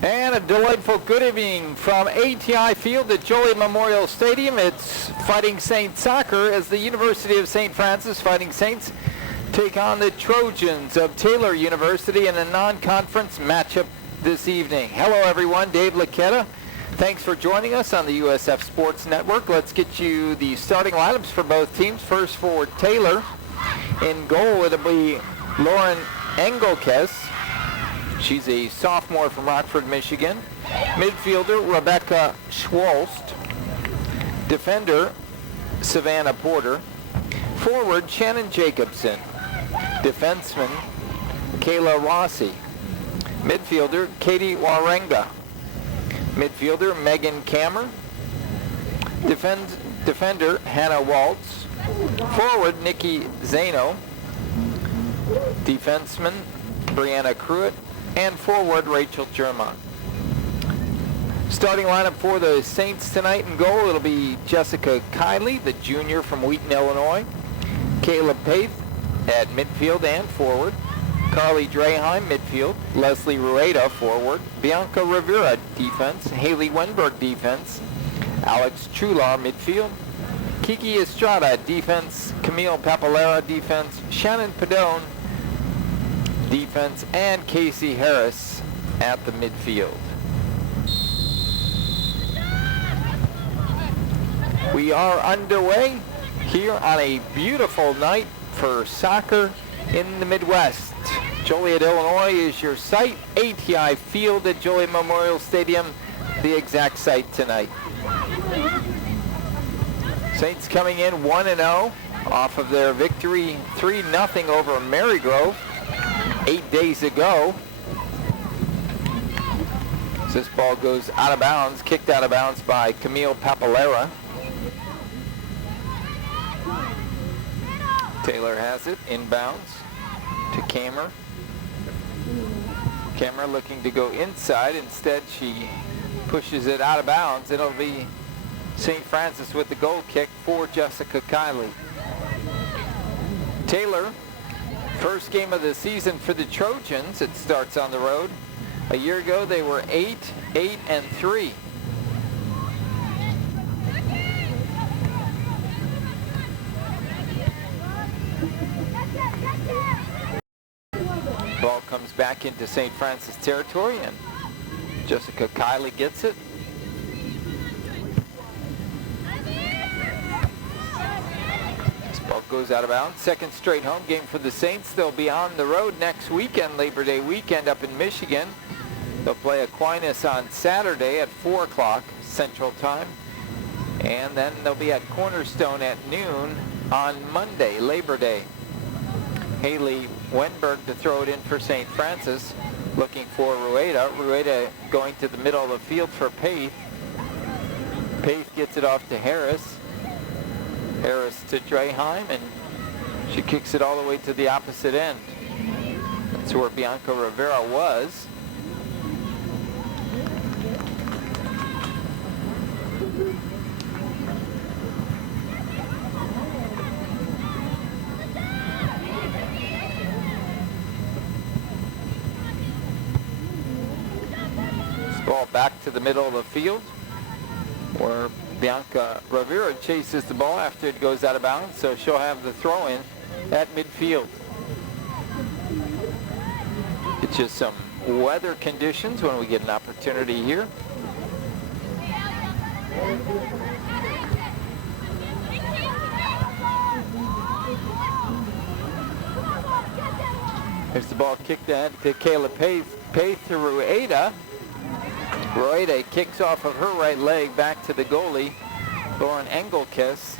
And a delightful good evening from ATI Field at Joliet Memorial Stadium. It's Fighting Saints soccer as the University of St. Francis Fighting Saints take on the Trojans of Taylor University in a non-conference matchup this evening. Hello everyone, Dave Laquetta. Thanks for joining us on the USF Sports Network. Let's get you the starting lineups for both teams. First for Taylor. In goal, it'll be Lauren Engelkes. She's a sophomore from Rockford, Michigan. Midfielder, Rebecca Schwolst. Defender, Savannah Porter. Forward, Shannon Jacobson. Defenseman, Kayla Rossi. Midfielder, Katie Warenga. Midfielder, Megan Kammer. Defender, Hannah Waltz. Forward, Nikki Zano. Defenseman, Brianna Cruitt. And forward, Rachel Germont. Starting lineup for the Saints tonight in goal, it'll be Jessica Kiley, the junior from Wheaton, Illinois. Kayla Paith at midfield and forward. Carly Draheim, midfield. Leslie Rueda, forward. Bianca Rivera, defense. Haley Wenberg, defense. Alex Chular, midfield. Kiki Estrada, defense. Camille Papalera, defense. Shannon Padone, defense, and Casey Harris at the midfield. We are underway here on a beautiful night for soccer in the Midwest. Joliet, Illinois is your site. ATI Field at Joliet Memorial Stadium, the exact site tonight. Saints coming in 1-0 off of their victory 3-0 over Marygrove 8 days ago. So this ball goes out of bounds, kicked out of bounds by Camille Papalera. Taylor has it, inbounds to Kammer. Kammer looking to go inside. Instead, she pushes it out of bounds. It'll be St. Francis with the goal kick for Jessica Kiley. Taylor, first game of the season for the Trojans. It starts on the road. A year ago, they were 8-3. Ball comes back into St. Francis territory, and Jessica Kiley gets it. Ball goes out of bounds. Second straight home game for the Saints. They'll be on the road next weekend, Labor Day weekend up in Michigan. They'll play Aquinas on Saturday at 4 o'clock Central Time. And then they'll be at Cornerstone at noon on Monday, Labor Day. Haley Wenberg to throw it in for St. Francis, looking for Rueda. Rueda going to the middle of the field for Paith. Paith gets it off to Harris. Harris to Draheim, and she kicks it all the way to the opposite end. That's where Bianca Rivera was. This ball back to the middle of the field, where Bianca Rivera chases the ball after it goes out of bounds, so she'll have the throw-in at midfield. It's just some weather conditions when we get an opportunity here. Here's the ball kicked in to Kayla Paith to Rueda. Rueda kicks off of her right leg back to the goalie, Lauren Engelkes,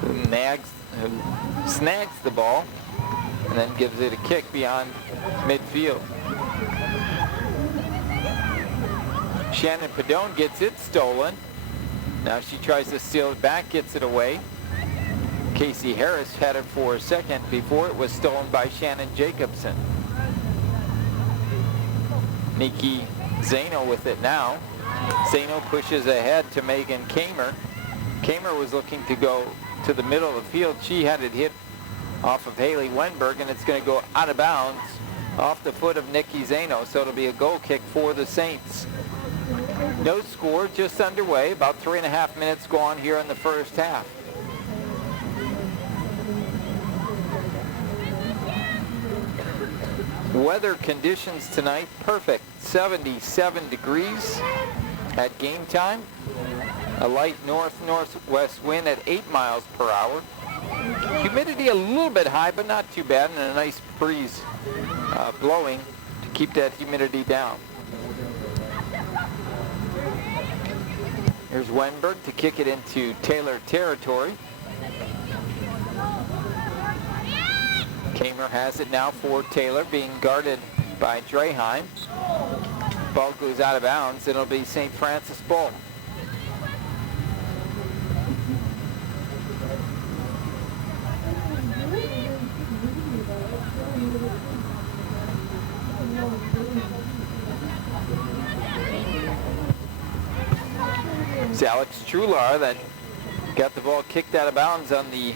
who snags the ball and then gives it a kick beyond midfield. Shannon Padone gets it stolen. Now she tries to steal it back, gets it away. Casey Harris had it for a second before it was stolen by Shannon Jacobson. Nikki Zano with it now. Zano pushes ahead to Megan Kammer. Kammer was looking to go to the middle of the field. She had it hit off of Haley Wenberg, and it's going to go out of bounds off the foot of Nikki Zano, so it'll be a goal kick for the Saints. No score, just underway. About 3.5 minutes gone here in the first half. Weather conditions tonight, perfect. 77 degrees at game time. A light north-northwest wind at 8 miles per hour. Humidity a little bit high, but not too bad, and a nice breeze blowing to keep that humidity down. Here's Wenberg to kick it into Taylor territory. Kamer has it now for Taylor, being guarded by Draheim. Ball goes out of bounds, and it'll be St. Francis ball. It's Alex Trular that got the ball kicked out of bounds on the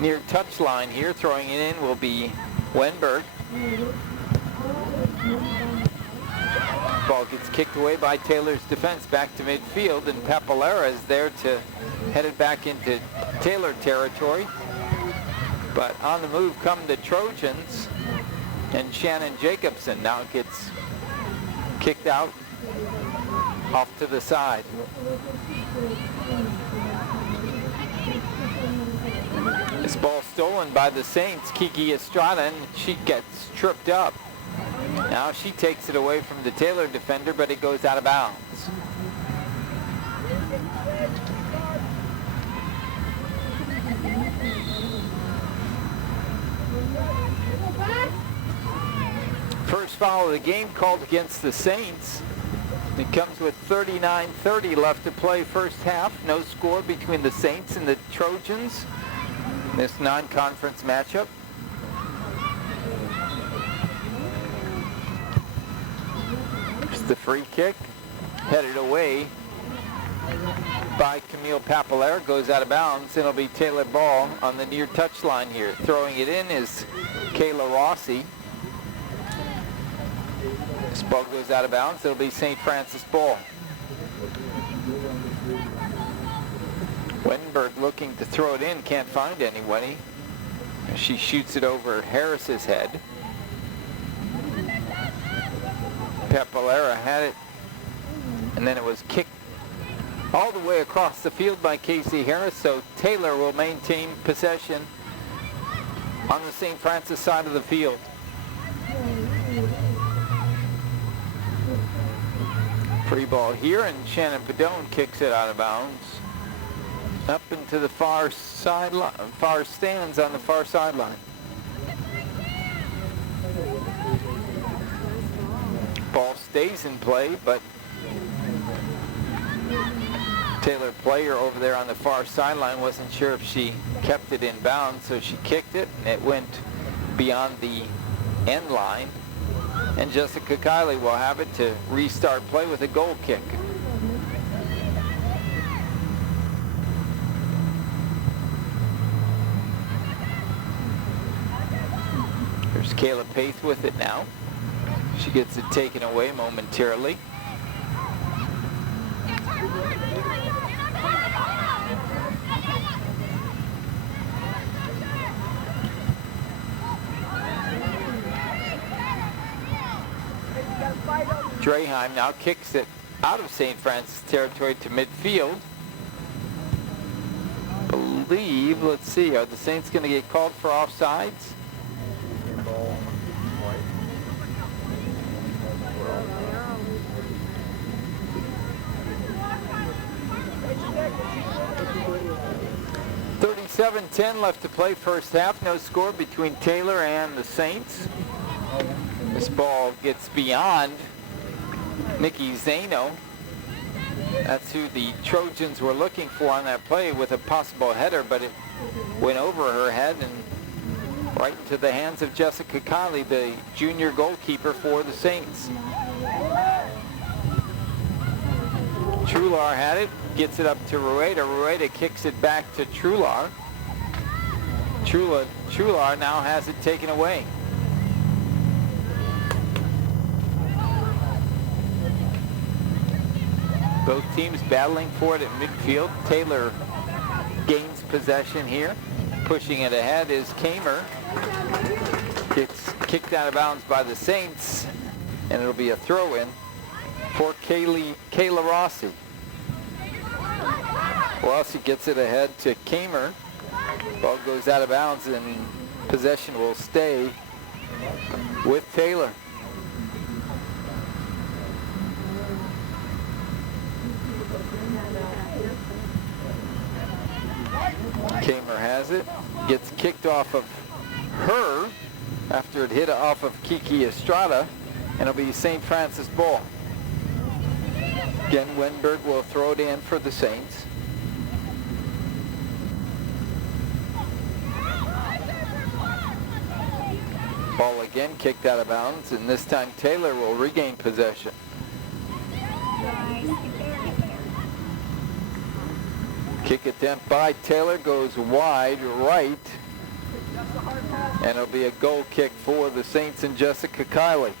near touch line here. Throwing it in will be Wenberg. Ball gets kicked away by Taylor's defense back to midfield, and Papalera is there to head it back into Taylor territory. But on the move come the Trojans, and Shannon Jacobson now gets kicked out off to the side. This ball stolen by the Saints, Kiki Estrada, and she gets tripped up. Now she takes it away from the Taylor defender, but it goes out of bounds. First foul of the game called against the Saints. It comes with 39:30 left to play first half. No score between the Saints and the Trojans. This non-conference matchup. It's the free kick, headed away by Camille Papalera, goes out of bounds, and it'll be Taylor ball on the near touch line here. Throwing it in is Kayla Rossi. This ball goes out of bounds, it'll be St. Francis ball. Wenberg looking to throw it in, can't find anybody. She shoots it over Harris's head. Papalera had it, and then it was kicked all the way across the field by Casey Harris, so Taylor will maintain possession on the St. Francis side of the field. Free ball here, and Shannon Padone kicks it out of bounds up into the far sideline, far stands on the far sideline. Ball stays in play, but Taylor player over there on the far sideline wasn't sure if she kept it in bounds, so she kicked it, and it went beyond the end line. And Jessica Kiley will have it to restart play with a goal kick. There's Kayla Pace with it now. She gets it taken away momentarily. Draheim now kicks it out of St. Francis territory to midfield. Believe, let's see, are the Saints going to get called for offsides? .37-10 left to play first half. No score between Taylor and the Saints. This ball gets beyond Nikki Zano. That's who the Trojans were looking for on that play with a possible header, but it went over her head and right into the hands of Jessica Kiley, the junior goalkeeper for the Saints. Trular had it, gets it up to Rueda. Rueda kicks it back to Trular. Trular now has it taken away. Both teams battling for it at midfield. Taylor gains possession here. Pushing it ahead is Kamer. Gets kicked out of bounds by the Saints, and it'll be a throw-in for Kayla Rossi. Rossi gets it ahead to Kamer. Ball goes out of bounds, and possession will stay with Taylor. Kamer has it, gets kicked off of her after it hit off of Kiki Estrada, and it'll be St. Francis ball. Again, Wenberg will throw it in for the Saints. Ball again kicked out of bounds, and this time Taylor will regain possession. Kick attempt by Taylor goes wide right, and it'll be a goal kick for the Saints and Jessica Kiley.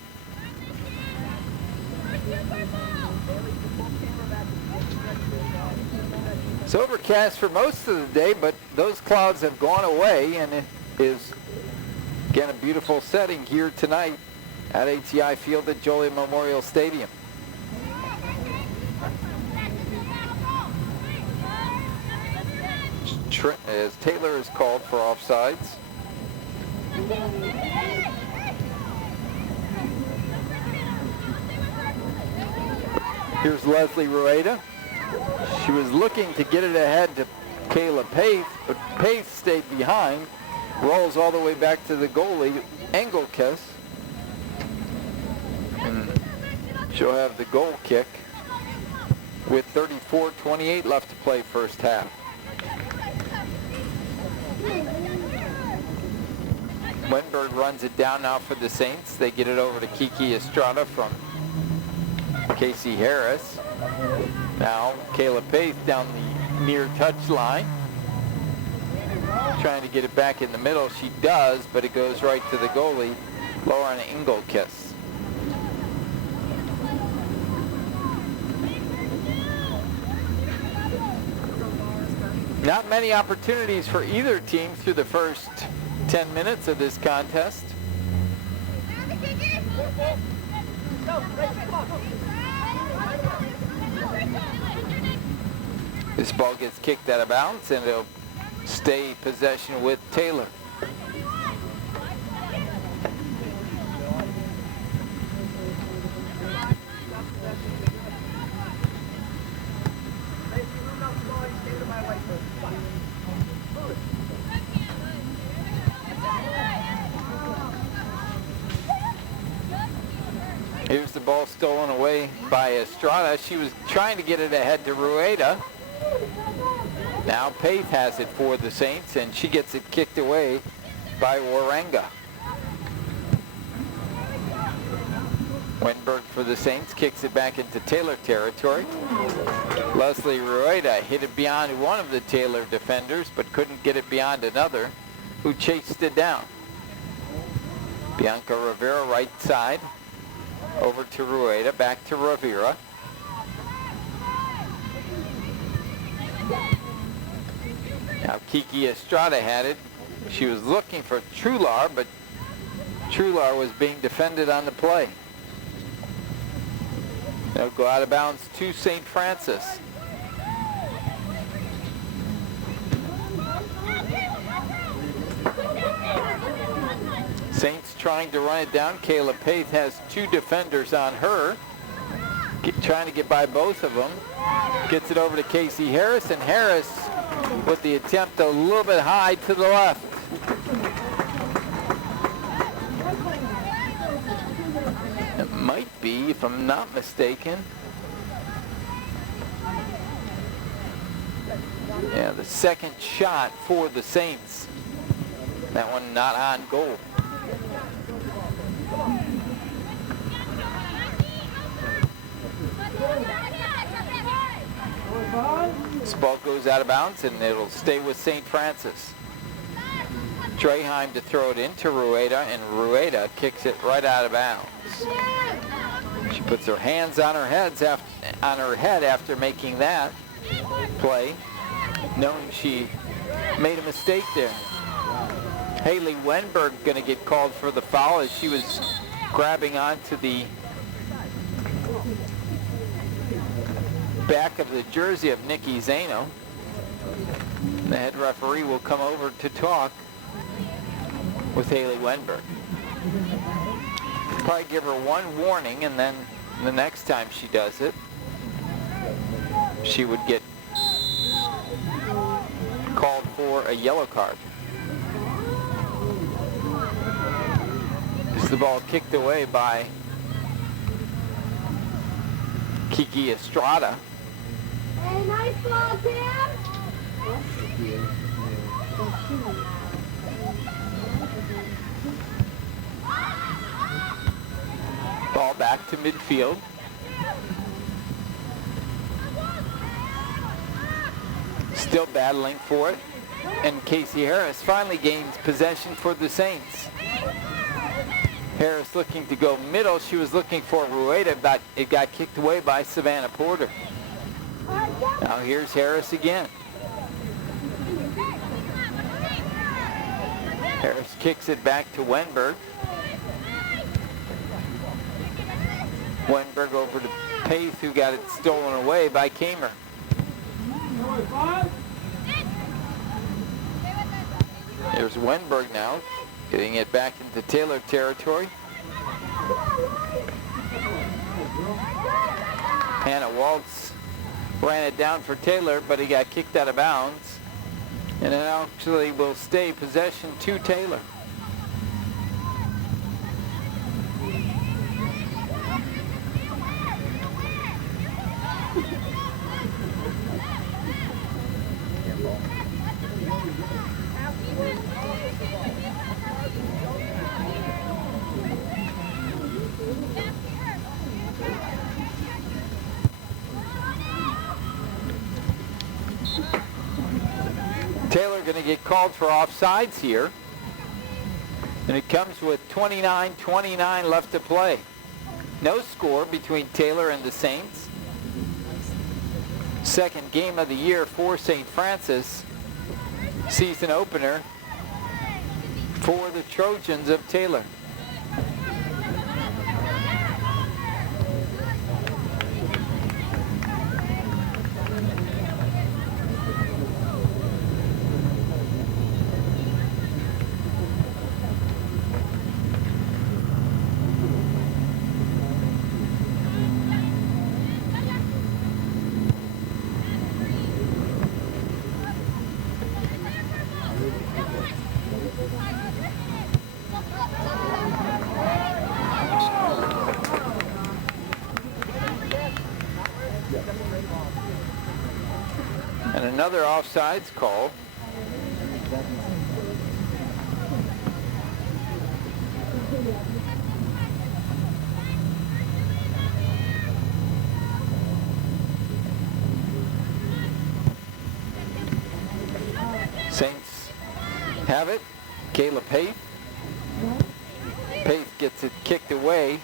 It's overcast for most of the day, but those clouds have gone away, and it is again a beautiful setting here tonight at ATI Field at Joliet Memorial Stadium. As Taylor is called for offsides. Here's Leslie Rueda. She was looking to get it ahead to Kayla Pace, but Pace stayed behind. Rolls all the way back to the goalie, Engelkes. And she'll have the goal kick with 34:28 left to play first half. Wenberg runs it down now for the Saints. They get it over to Kiki Estrada from Casey Harris. Now Kayla Pace down the near touch line. Trying to get it back in the middle. She does, but it goes right to the goalie, Lauren Engelkes. Not many opportunities for either team through the first 10 minutes of this contest. This ball gets kicked out of bounds, and it'll stay possession with Taylor. Here's the ball stolen away by Estrada. She was trying to get it ahead to Rueda. Now Pace has it for the Saints, and she gets it kicked away by Warenga. Wenberg for the Saints kicks it back into Taylor territory. Leslie Rueda hit it beyond one of the Taylor defenders, but couldn't get it beyond another, who chased it down. Bianca Rivera right side. Over to Rueda, back to Rivera. Now Kiki Estrada had it. She was looking for Trular, but Trular was being defended on the play. They'll go out of bounds to St. Francis. Saints trying to run it down. Kayla Pace has two defenders on her. Trying to get by both of them. Gets it over to Casey Harris, and Harris with the attempt a little bit high to the left. It might be, if I'm not mistaken. Yeah, the second shot for the Saints. That one not on goal. This ball goes out of bounds, and it'll stay with St. Francis. Draheim to throw it into Rueda, and Rueda kicks it right out of bounds. She puts her hands on her head on her head after making that play, knowing she made a mistake there. Haley Wenberg going to get called for the foul as she was grabbing onto the back of the jersey of Nikki Zano. The head referee will come over to talk with Haley Wenberg. Probably give her one warning, and then the next time she does it, she would get called for a yellow card. Is the ball kicked away by Kiki Estrada. Hey, nice ball, Tim! Ball back to midfield. Still battling for it. And Casey Harris finally gains possession for the Saints. Harris looking to go middle. She was looking for Rueda, but it got kicked away by Savannah Porter. Now here's Harris again. Harris kicks it back to Wenberg. Wenberg over to Pace, who got it stolen away by Kamer. There's Wenberg now, getting it back into Taylor territory. Hannah Waltz ran it down for Taylor, but he got kicked out of bounds. And it actually will stay possession to Taylor. Taylor going to get called for offsides here. And it comes with 29-29 left to play. No score between Taylor and the Saints. Second game of the year for St. Francis. Season opener for the Trojans of Taylor. And another offsides call. Saints have it. Kayla Pace. Pace gets it kicked away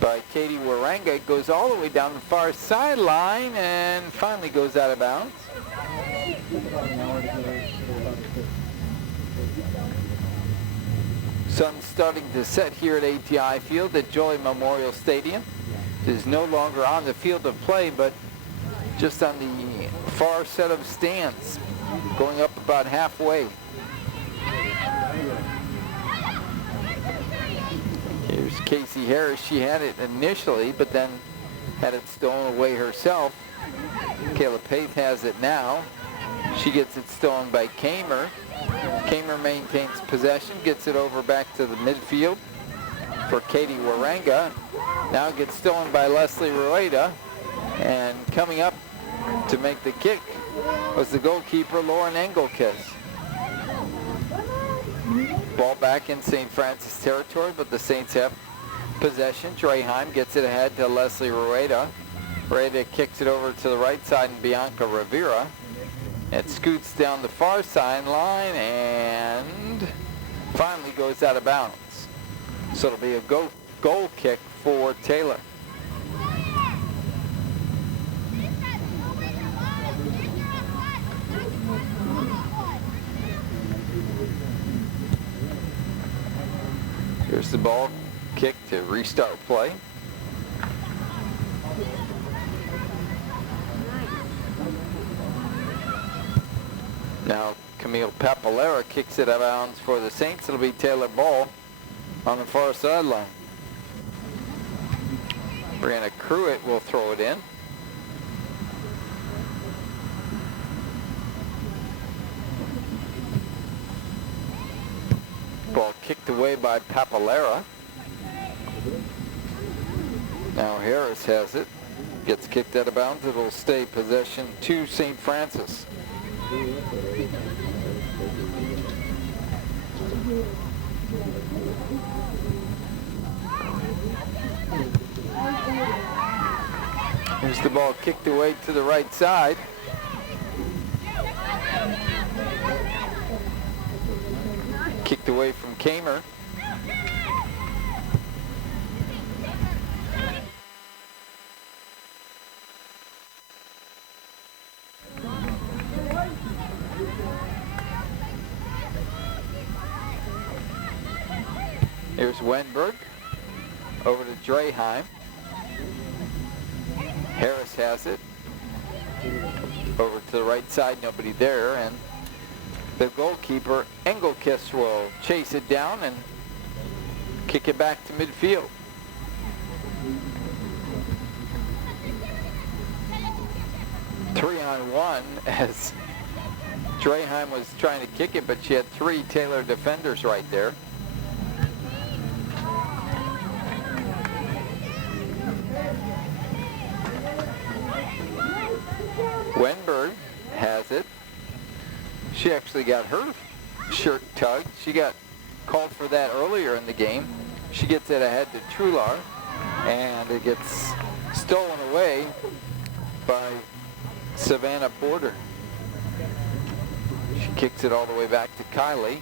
by Katie Waranga. It goes all the way down the far sideline and finally goes out of bounds. Sun's starting to set here at ATI Field at Joy Memorial Stadium. It is no longer on the field of play, but just on the far set of stands, going up about halfway. Here's Casey Harris. She had it initially, but then had it stolen away herself. Kayla Pace has it now. She gets it stolen by Kamer. Kamer maintains possession, gets it over back to the midfield for Katie Waranga. Now gets stolen by Leslie Rueda. And coming up to make the kick was the goalkeeper, Lauren Engelkiss. Ball back in St. Francis territory, but the Saints have possession. Draheim gets it ahead to Leslie Rueda. Rueda kicks it over to the right side and Bianca Rivera. It scoots down the far sideline and finally goes out of bounds. So it'll be a goal kick for Taylor. Here's the ball kick to restart play. Now Camille Papalera kicks it out of bounds for the Saints. It'll be Taylor Ball on the far sideline. Brianna Cruitt will throw it in. Ball kicked away by Papalera. Now Harris has it. Gets kicked out of bounds. It'll stay possession to St. Francis. Here's the ball kicked away to the right side. Kicked away from Kamer. Here's Wenberg over to Draheim. Harris has it. Over to the right side, nobody there, and the goalkeeper, Engelkist, will chase it down and kick it back to midfield. Three on one as Draheim was trying to kick it, but she had three Taylor defenders right there. Wenberg has it. She actually got her shirt tugged. She got called for that earlier in the game. She gets it ahead to Trular, and it gets stolen away by Savannah Porter. She kicks it all the way back to Kylie,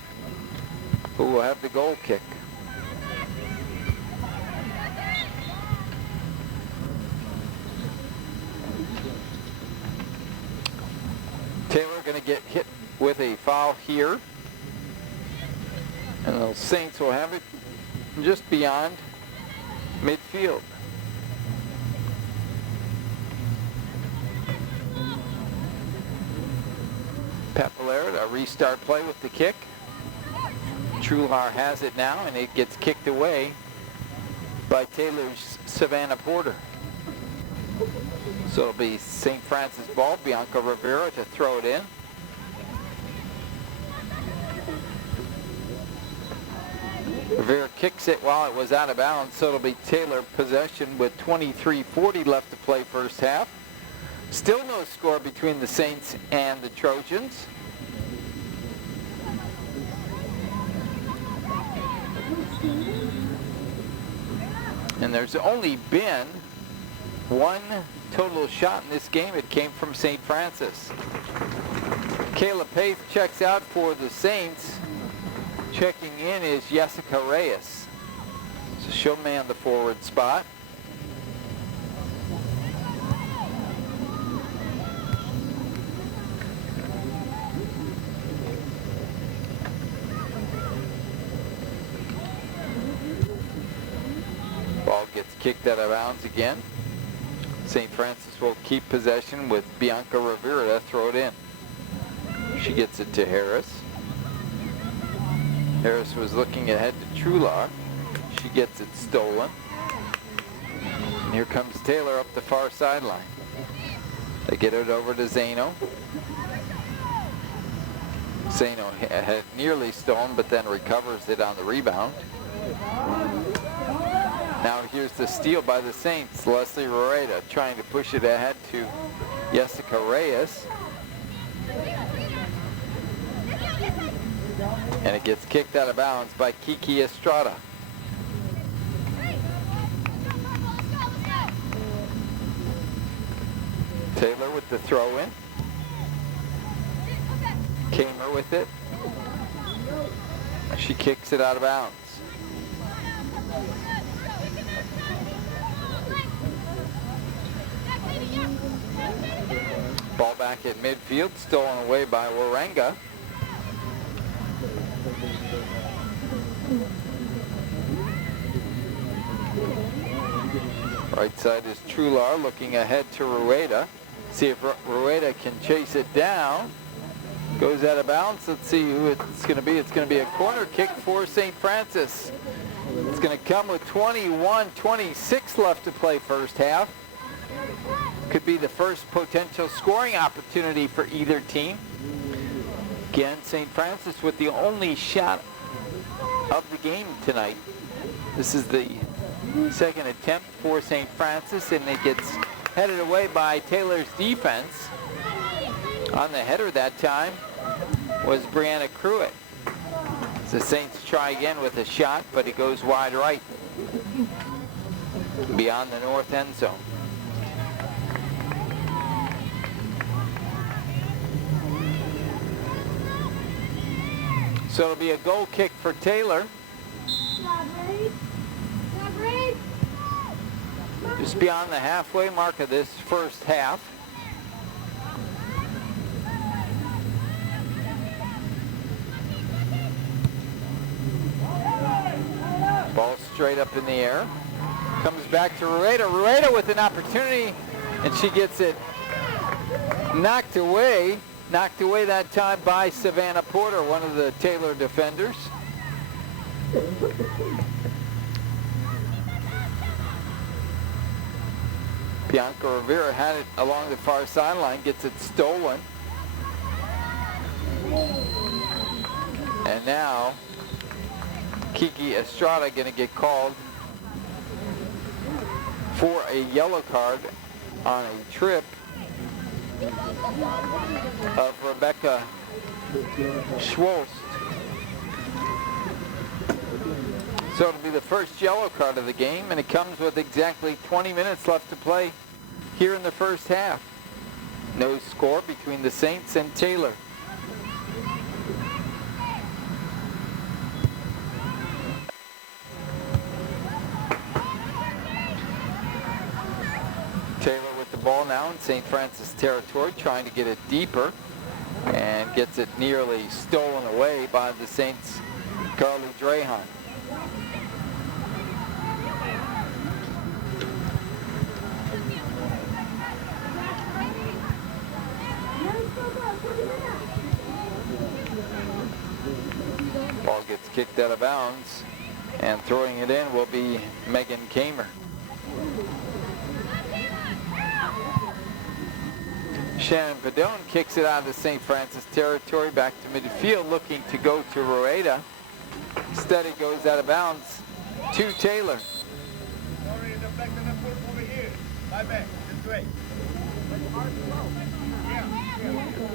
who will have the goal kick. Taylor going to get hit with a foul here. And the Saints will have it just beyond midfield. Papalera, a restart play with the kick. Trular has it now, and it gets kicked away by Taylor's Savannah Porter. So it'll be St. Francis ball, Bianca Rivera to throw it in. Rivera kicks it while it was out of bounds, so it'll be Taylor possession with 23:40 left to play first half. Still no score between the Saints and the Trojans. And there's only been one total shot in this game. It came from St. Francis. Kayla Pace checks out for the Saints. Checking in is Jessica Reyes. So she'll man the forward spot. Ball gets kicked out of bounds again. St. Francis will keep possession with Bianca Rivera to throw it in. She gets it to Harris. Harris was looking ahead to Trular. She gets it stolen. And here comes Taylor up the far sideline. They get it over to Zano. Zano had nearly stolen, but then recovers it on the rebound. Now here's the steal by the Saints. Leslie Roreda trying to push it ahead to Jessica Reyes. And it gets kicked out of bounds by Kiki Estrada. Taylor with the throw in. Kamer with it. She kicks it out of bounds. Ball back at midfield, stolen away by Waranga. Right side is Trular looking ahead to Rueda. See if Rueda can chase it down. Goes out of bounds. Let's see who it's going to be. It's going to be a corner kick for St. Francis. It's going to come with 21-26 left to play first half. Could be the first potential scoring opportunity for either team. Again, St. Francis with the only shot of the game tonight. This is the second attempt for St. Francis, and it gets headed away by Taylor's defense. On the header that time was Brianna Cruitt. The Saints try again with a shot, but it goes wide right, beyond the north end zone. So it'll be a goal kick for Taylor. Just beyond the halfway mark of this first half. Ball straight up in the air. Comes back to Rueda. Rueda with an opportunity, and she gets it knocked away. Knocked away that time by Savannah Porter, one of the Taylor defenders. Bianca Rivera had it along the far sideline, gets it stolen. And now Kiki Estrada going to get called for a yellow card on a trip of Rebecca Schwolst. So it'll be the first yellow card of the game, and it comes with exactly 20 minutes left to play here in the first half. No score between the Saints and Taylor. Taylor with the ball now in St. Francis territory, trying to get it deeper, and gets it nearly stolen away by the Saints' Carly Drahan. Ball gets kicked out of bounds, and throwing it in will be Megan Kamer. Shannon Padone kicks it out of the St. Francis territory back to midfield, looking to go to Rueda. Instead it goes out of bounds to Taylor.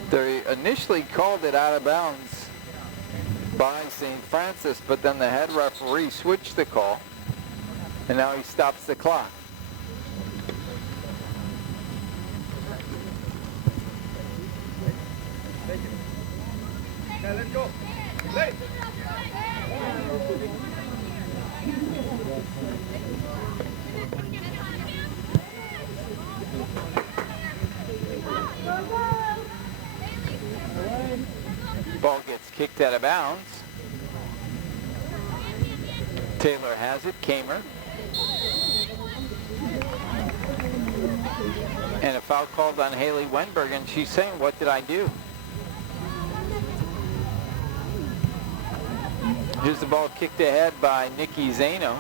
They initially called it out of bounds by St. Francis, but then the head referee switched the call, and now he stops the clock. Okay, let's go. Play. Ball gets kicked out of bounds. Taylor has it, Kamer. And a foul called on Haley Wenberg, and she's saying, "What did I do?" Here's the ball kicked ahead by Nikki Zano.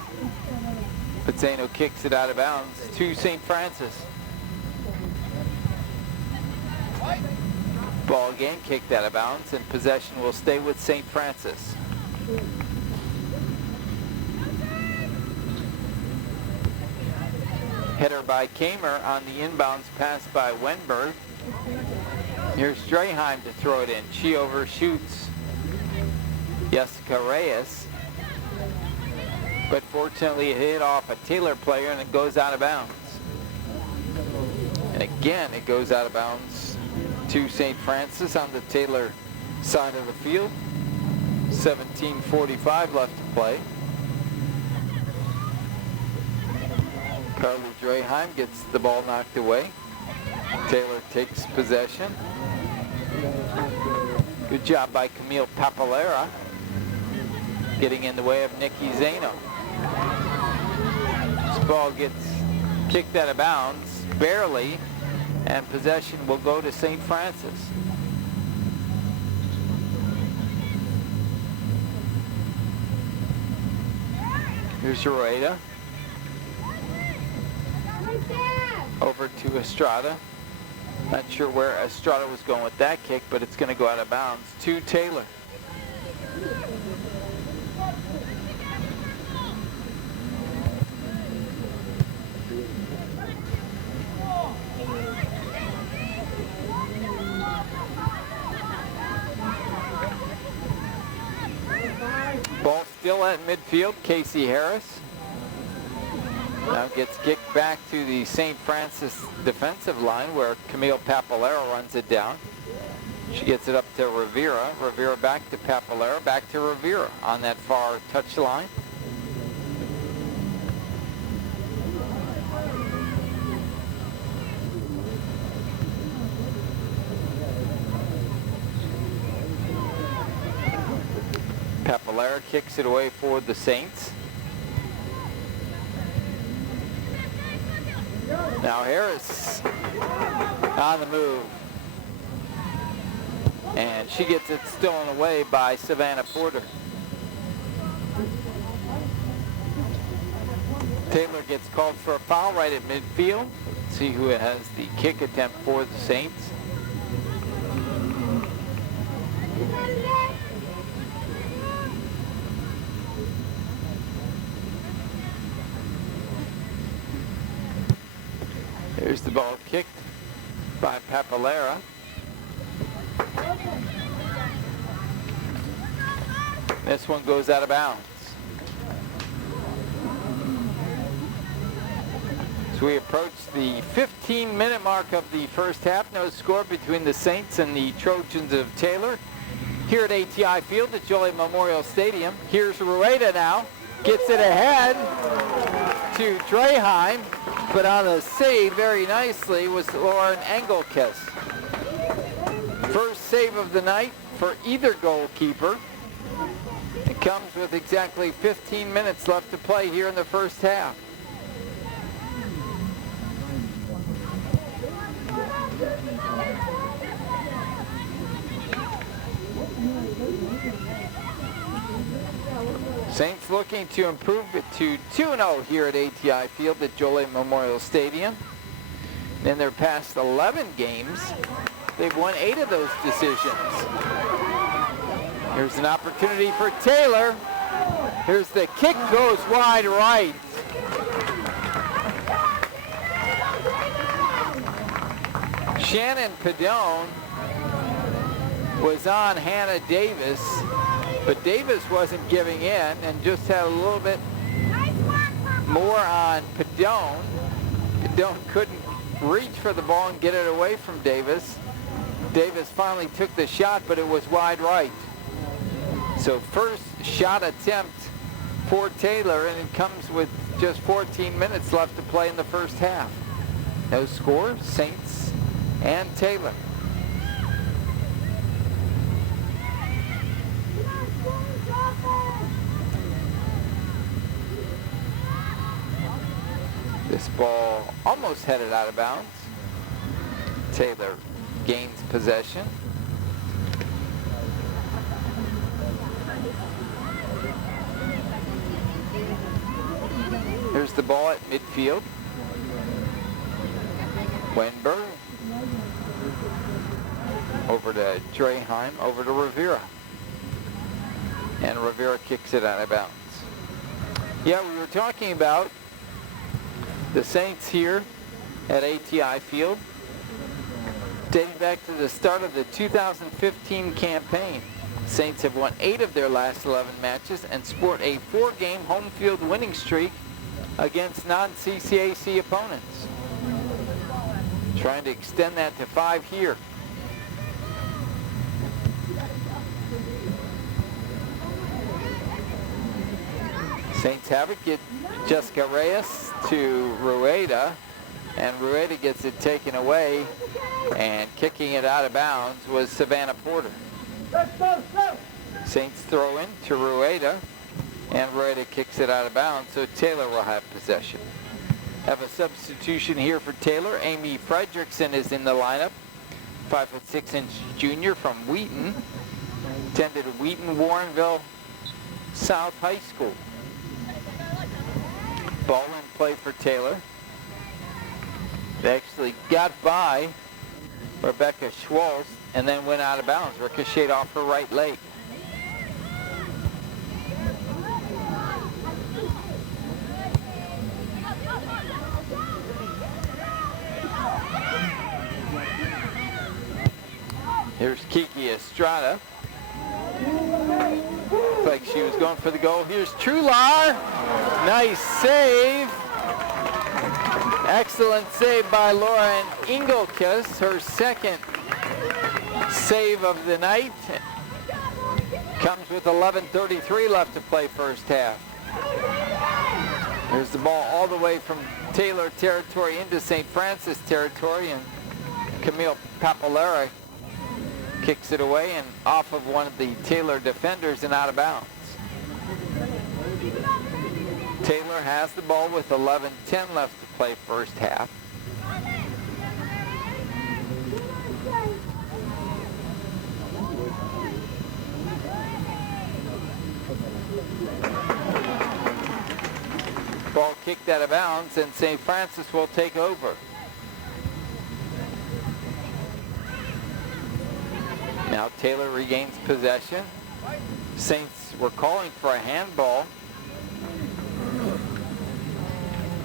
But Zano kicks it out of bounds to St. Francis. Ball again kicked out of bounds, and possession will stay with St. Francis. Header by Kamer on the inbounds pass by Wenberg. Here's Draheim to throw it in. She overshoots Jessica Reyes, but fortunately it hit off a Taylor player and it goes out of bounds. And again it goes out of bounds to St. Francis on the Taylor side of the field. 17:45 left to play. Carly Draheim gets the ball knocked away. Taylor takes possession. Good job by Camille Papalera, getting in the way of Nikki Zano. This ball gets kicked out of bounds, barely, and possession will go to St. Francis. Here's Rueda. Over to Estrada. Not sure where Estrada was going with that kick, but it's going to go out of bounds to Taylor. Ball still at midfield. Casey Harris now gets kicked back to the St. Francis defensive line where Camille Papalero runs it down. She gets it up to Rivera. Rivera back to Papalero, back to Rivera on that far touch line. Papalero kicks it away for the Saints. Now Harris on the move. And she gets it stolen away by Savannah Porter. Taylor gets called for a foul right at midfield. Let's see who has the kick attempt for the Saints. Here's the ball kicked by Papalera. This one goes out of bounds. So we approach the 15-minute mark of the first half. No score between the Saints and the Trojans of Taylor. Here at ATI Field at Joliet Memorial Stadium. Here's Rueda now. Gets it ahead to Draheim, but on the save very nicely was Lauren Engelkiss. First save of the night for either goalkeeper. It comes with exactly 15 minutes left to play here in the first half. Saints looking to improve it to 2-0 here at ATI Field at Joliet Memorial Stadium. In their past 11 games, they've won 8 of those decisions. Here's an opportunity for Taylor. Here's the kick, goes wide right. Shannon Padone was on Hannah Davis, but Davis wasn't giving in and just had a little bit more on Padone. Padone couldn't reach for the ball and get it away from Davis. Davis finally took the shot, but it was wide right. So first shot attempt for Taylor, and it comes with just 14 minutes left to play in the first half. No score, Saints and Taylor. This ball almost headed out of bounds. Taylor gains possession. Here's the ball at midfield. Wenberg. Over to Draheim, over to Rivera. And Rivera kicks it out of bounds. Yeah, we were talking about the Saints here at ATI Field, dating back to the start of the 2015 campaign. Saints have won 8 of their last 11 matches and sport a 4-game home field winning streak against non-CCAC opponents. Trying to extend that to 5 here. Saints have it, get Jessica Reyes to Rueda, and Rueda gets it taken away, and kicking it out of bounds was Savannah Porter. Saints throw in to Rueda, and Rueda kicks it out of bounds, so Taylor will have possession. Have a substitution here for Taylor. Amy Fredrickson is in the lineup. 5'6" junior from Wheaton. Attended Wheaton Warrenville South High School. Ball in play for Taylor. They actually got by Rebecca Schwartz and then went out of bounds. Ricocheted off her right leg. Here's Kiki Estrada. Looks like she was going for the goal. Here's Trular. Nice save. Excellent save by Lauren Engelkes. Her second save of the night. Comes with 11:33 left to play first half. There's the ball all the way from Taylor territory into St. Francis territory, and Camille Papalera kicks it away and off of one of the Taylor defenders and out of bounds. Taylor has the ball with 11:10 left to play first half. Ball kicked out of bounds, and St. Francis will take over. Now Taylor regains possession. Saints were calling for a handball.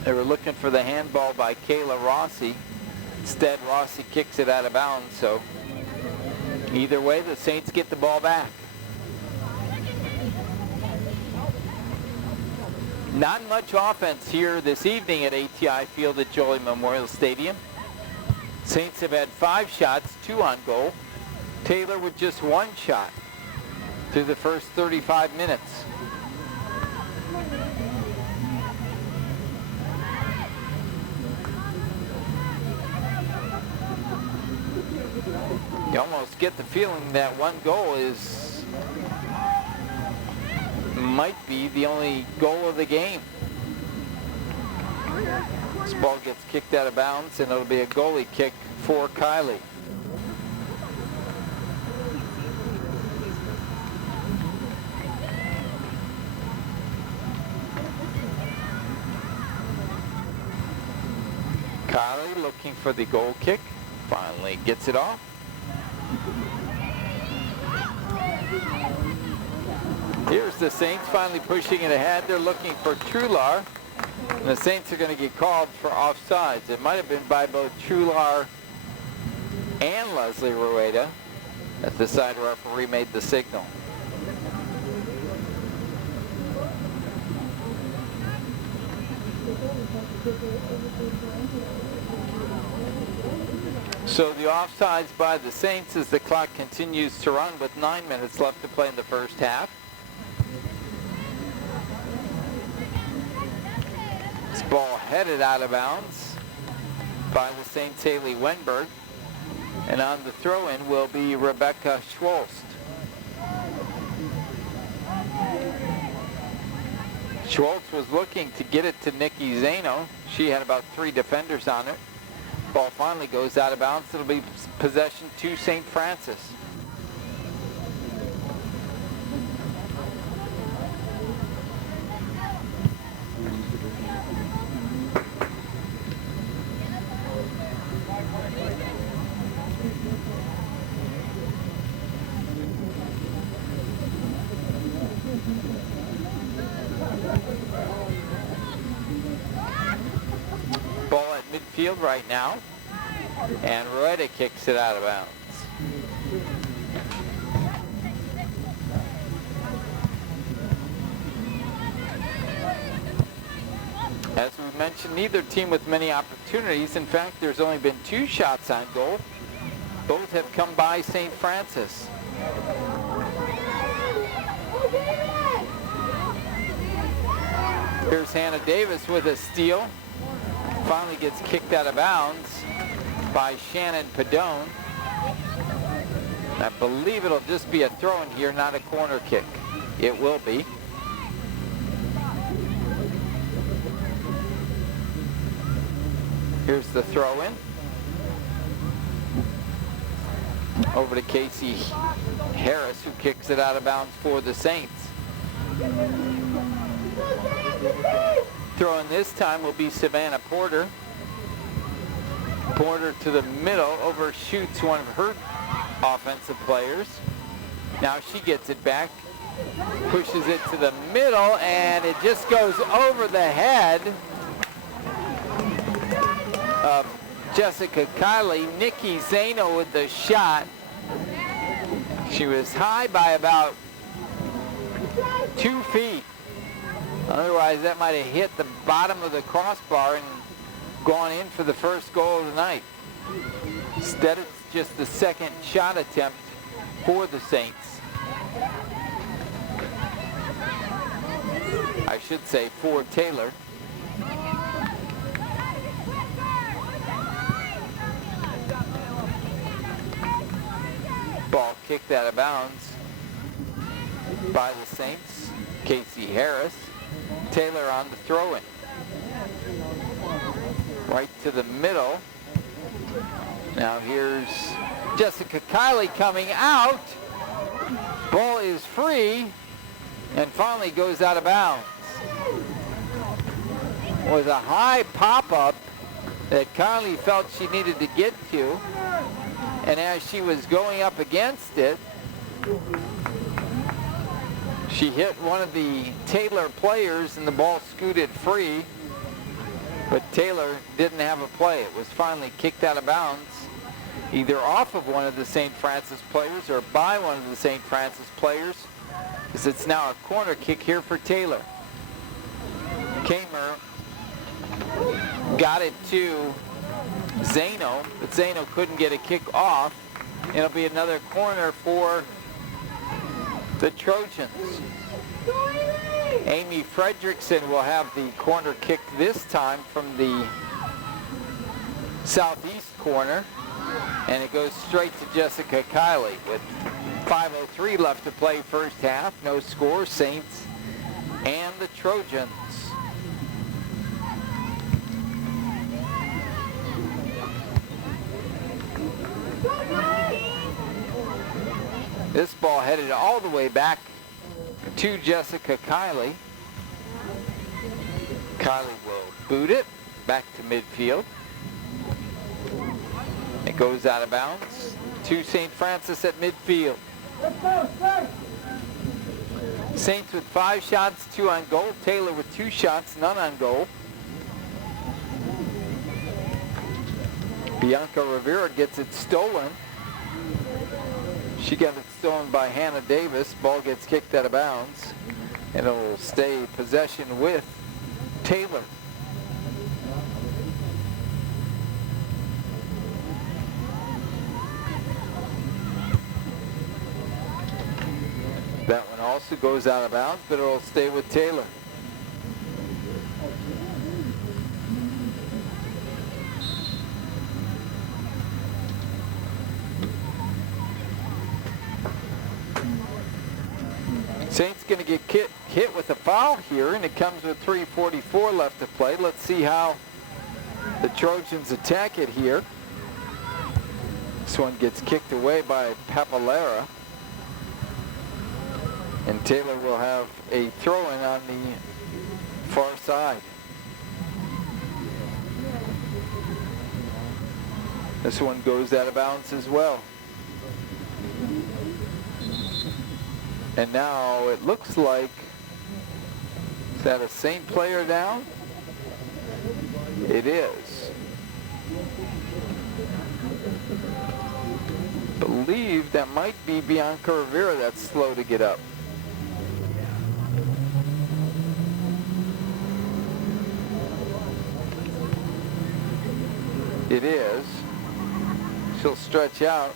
They were looking for the handball by Kayla Rossi. Instead, Rossi kicks it out of bounds, so either way, the Saints get the ball back. Not much offense here this evening at ATI Field at Jolie Memorial Stadium. Saints have had 5 shots, 2 on goal. Taylor with just 1 shot through the first 35 minutes. You almost get the feeling that 1 goal might be the only goal of the game. This ball gets kicked out of bounds, and it'll be a goalie kick for Kylie. Kylie looking for the goal kick. Finally gets it off. Here's the Saints finally pushing it ahead. They're looking for Trular. And the Saints are going to get called for offsides. It might have been by both Trular and Leslie Rueda as the side referee made the signal. So the offsides by the Saints as the clock continues to run with 9 minutes left to play in the first half. This ball headed out of bounds by the Saints' Haley Wenberg. And on the throw-in will be Rebecca Schwolst. Schwolst was looking to get it to Nikki Zano. She had about 3 defenders on it. Ball finally goes out of bounds. It'll be possession to St. Francis. Ball at midfield right now, and Rueda kicks it out of bounds. As we mentioned, neither team with many opportunities. In fact, there's only been 2 shots on goal. Both have come by St. Francis. Here's Hannah Davis with a steal. Finally gets kicked out of bounds by Shannon Padone. I believe it'll just be a throw-in here, not a corner kick. It will be. Here's the throw-in. Over to Casey Harris, who kicks it out of bounds for the Saints. Throwing this time will be Savannah Porter. Porter to the middle, overshoots one of her offensive players. Now she gets it back, pushes it to the middle, and it just goes over the head of Jessica Kiley. Nikki Zano with the shot. She was high by about 2 feet. Otherwise, that might have hit the bottom of the crossbar and gone in for the first goal of the night. Instead, it's just the second shot attempt for the Saints. I should say for Taylor. Ball kicked out of bounds by the Saints. Casey Harris. Taylor on the throw-in. Right to the middle. Now here's Jessica Kiley coming out. Ball is free and finally goes out of bounds. Was a high pop-up that Kiley felt she needed to get to. And as she was going up against it, she hit one of the Taylor players and the ball scooted free. But Taylor didn't have a play. It was finally kicked out of bounds, either off of one of the St. Francis players or by one of the St. Francis players, as it's now a corner kick here for Taylor. Kamer got it to Zano, but Zano couldn't get a kick off. It'll be another corner for the Trojans. Amy Fredrickson will have the corner kick this time from the southeast corner, and it goes straight to Jessica Kiley with 5:03 left to play first half. No score, Saints and the Trojans. This ball headed all the way back to Jessica Kiley. Kiley will boot it back to midfield. It goes out of bounds to St. Francis at midfield. Saints with 5 shots, 2 on goal. Taylor with 2 shots, none on goal. Bianca Rivera gets it stolen. She got it stolen by Hannah Davis. Ball gets kicked out of bounds, and it'll stay possession with Taylor. That one also goes out of bounds, but it'll stay with Taylor. Saints going to get hit with a foul here, and it comes with 3:44 left to play. Let's see how the Trojans attack it here. This one gets kicked away by Papalera, and Taylor will have a throw-in on the far side. This one goes out of bounds as well. And now it looks like, is that a Saint player down? It is. Believe that might be Bianca Rivera that's slow to get up. It is. She'll stretch out.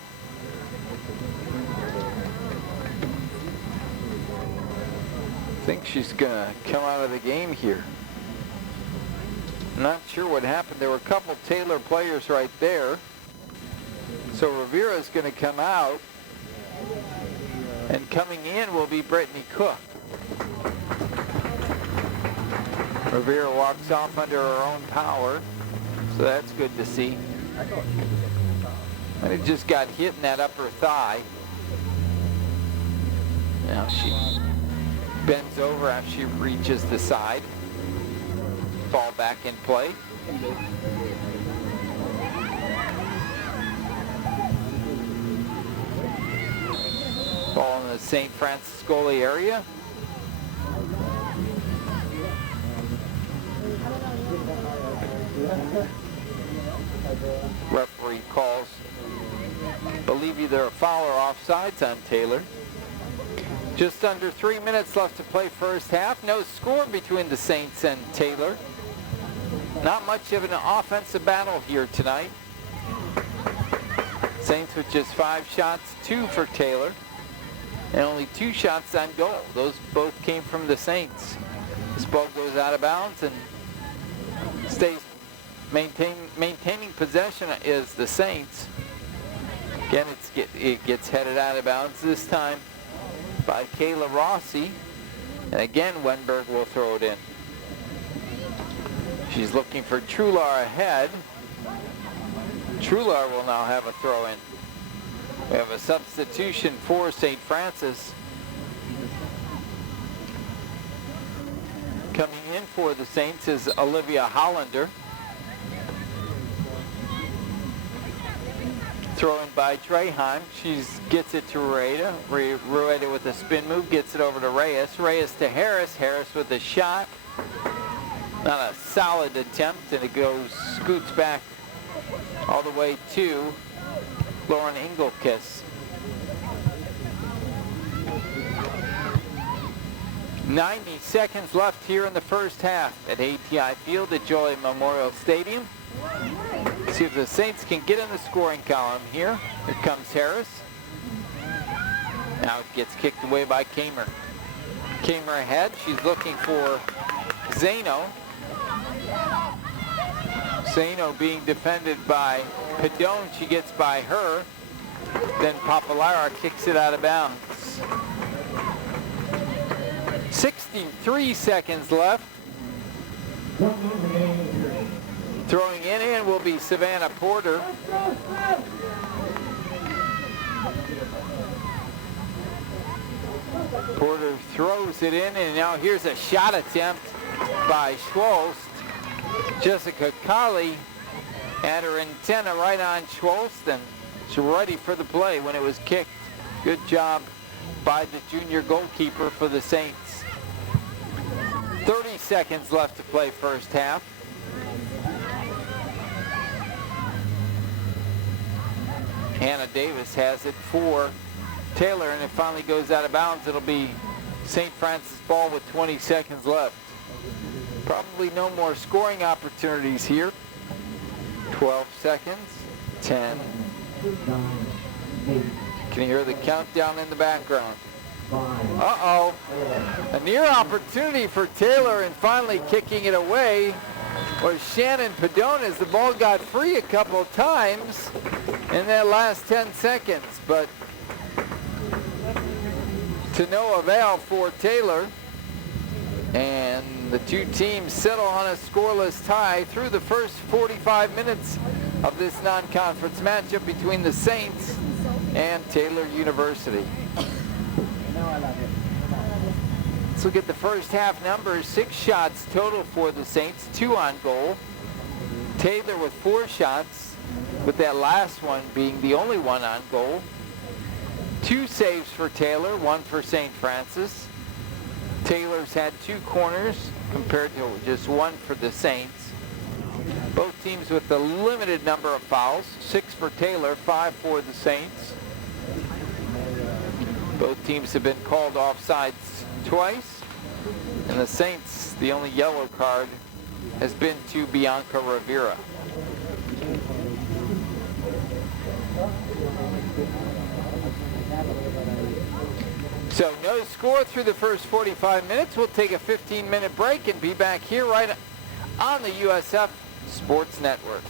I think she's gonna come out of the game here. Not sure what happened. There were a couple Taylor players right there. So Rivera's gonna come out, and coming in will be Brittany Cook. Rivera walks off under her own power. So that's good to see. And it just got hit in that upper thigh. Now she bends over after she reaches the side. Ball back in play. Ball in the St. Francis goalie area. Referee calls, believe either a foul or offsides on Taylor. Just under 3 minutes left to play first half. No score between the Saints and Taylor. Not much of an offensive battle here tonight. Saints with just 5 shots, 2 for Taylor, and only 2 shots on goal. Those both came from the Saints. This ball goes out of bounds and stays maintaining possession is the Saints. Again, it gets headed out of bounds this time by Kayla Rossi, and again Wenberg will throw it in. She's looking for Trular ahead. Trular will now have a throw in. We have a substitution for St. Francis. Coming in for the Saints is Olivia Hollander. Thrown by Trahan. She gets it to Rueda. Rueda with a spin move gets it over to Reyes. Reyes to Harris. Harris with a shot. Not a solid attempt, and it scoots back all the way to Lauren Engelkiss. 90 seconds left here in the first half at ATI Field at Joliet Memorial Stadium. See if the Saints can get in the scoring column here. Here comes Harris. Now it gets kicked away by Kamer. Kamer ahead. She's looking for Zano. Zano being defended by Padone. She gets by her. Then Papalara kicks it out of bounds. 63 seconds left. Throwing it in will be Savannah Porter. Porter throws it in, and now here's a shot attempt by Schwolst. Jessica Colley had her antenna right on Schwolst, and she's ready for the play when it was kicked. Good job by the junior goalkeeper for the Saints. 30 seconds left to play first half. Hannah Davis has it for Taylor, and it finally goes out of bounds. It'll be St. Francis ball with 20 seconds left. Probably no more scoring opportunities here. 12 seconds, 10. Can you hear the countdown in the background? Uh-oh. A near opportunity for Taylor, and finally kicking it away was Shannon Padone as the ball got free a couple of times in that last 10 seconds, but to no avail for Taylor. And the two teams settle on a scoreless tie through the first 45 minutes of this non-conference matchup between the Saints and Taylor University. Let's look at the first half numbers. 6 shots total for the Saints, 2 on goal. Taylor with 4 shots, with that last one being the only one on goal. 2 saves for Taylor, 1 for St. Francis. Taylor's had 2 corners compared to just 1 for the Saints. Both teams with a limited number of fouls, 6 for Taylor, 5 for the Saints. Both teams have been called offsides twice, and the Saints, the only yellow card has been to Bianca Rivera. So no score through the first 45 minutes. We'll take a 15-minute break and be back here right on the USF Sports Network.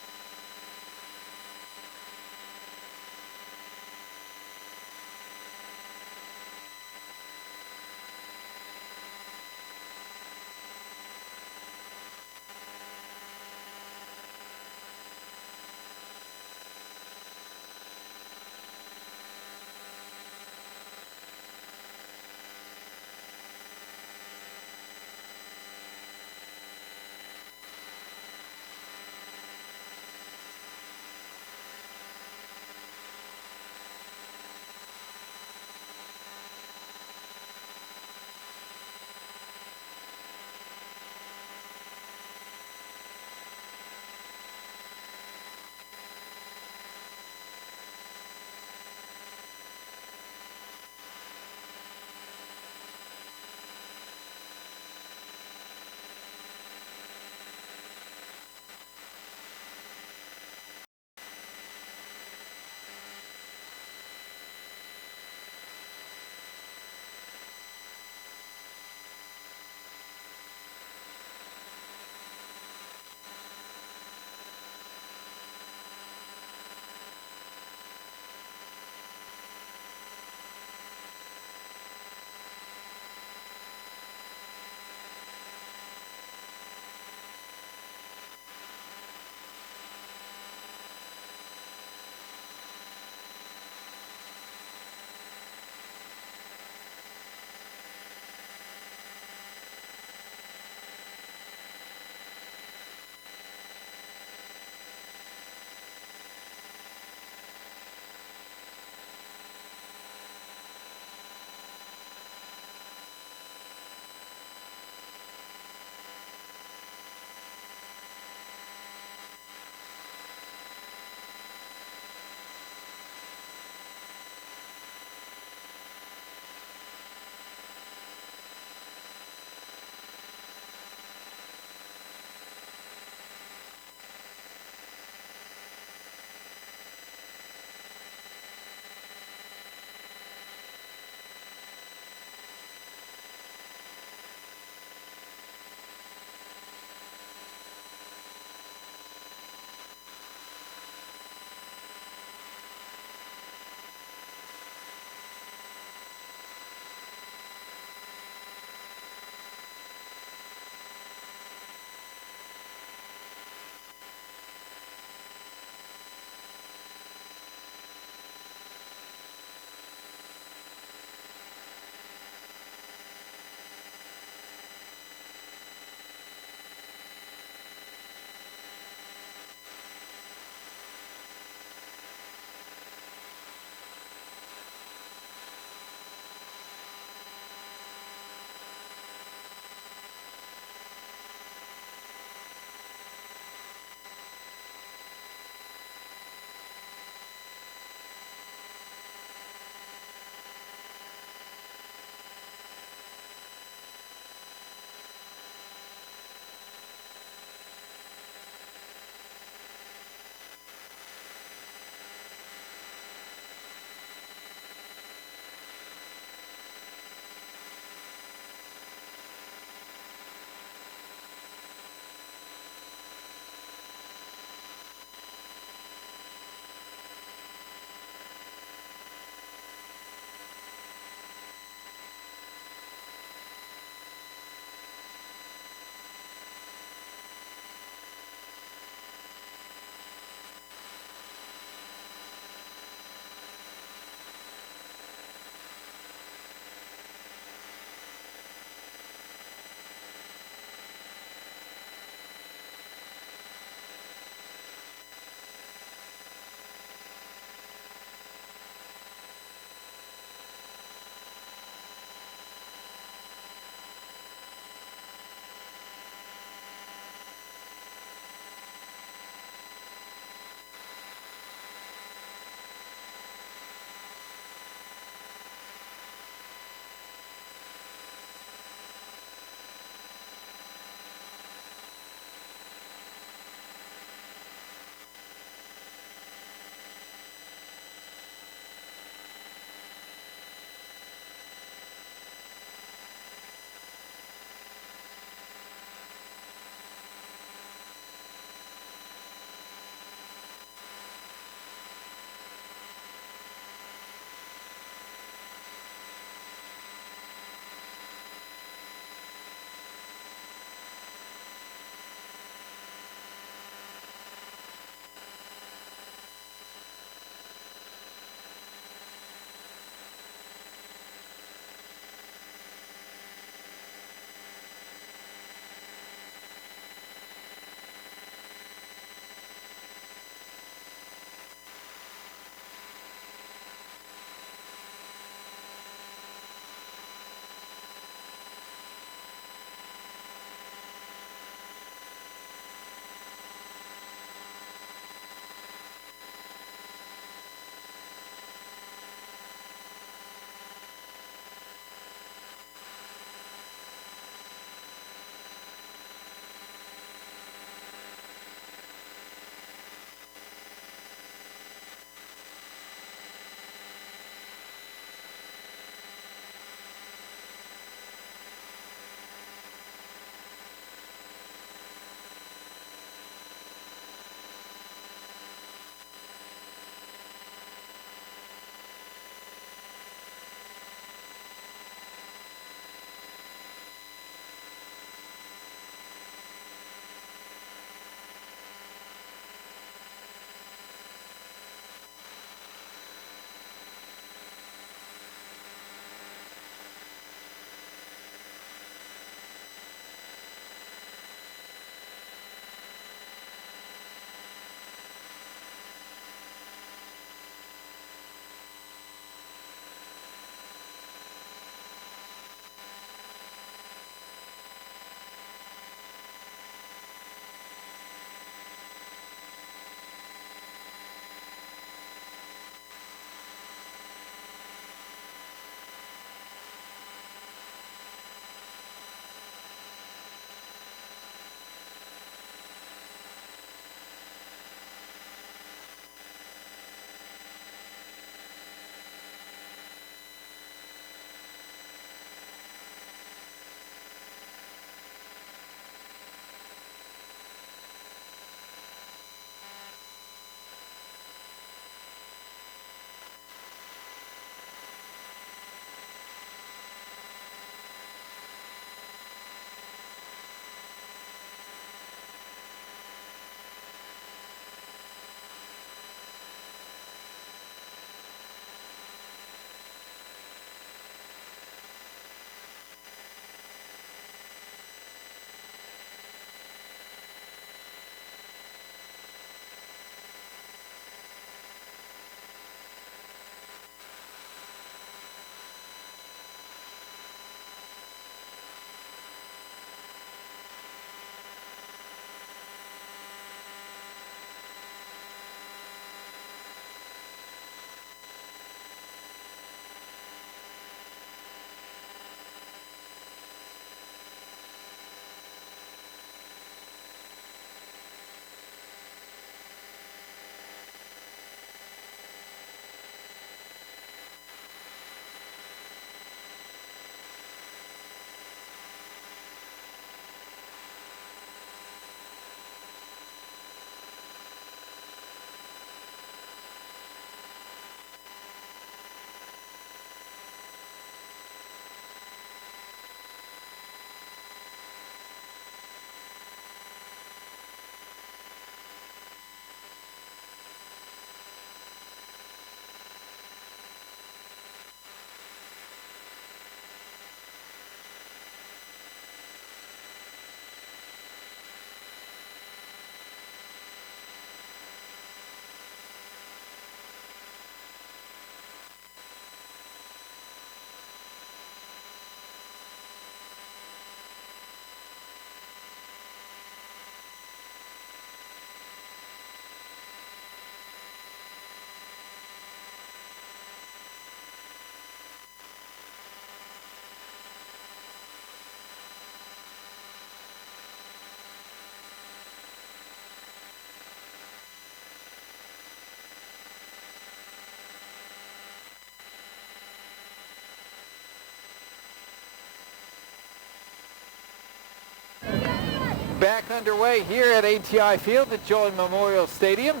Back underway here at ATI Field at Jolie Memorial Stadium.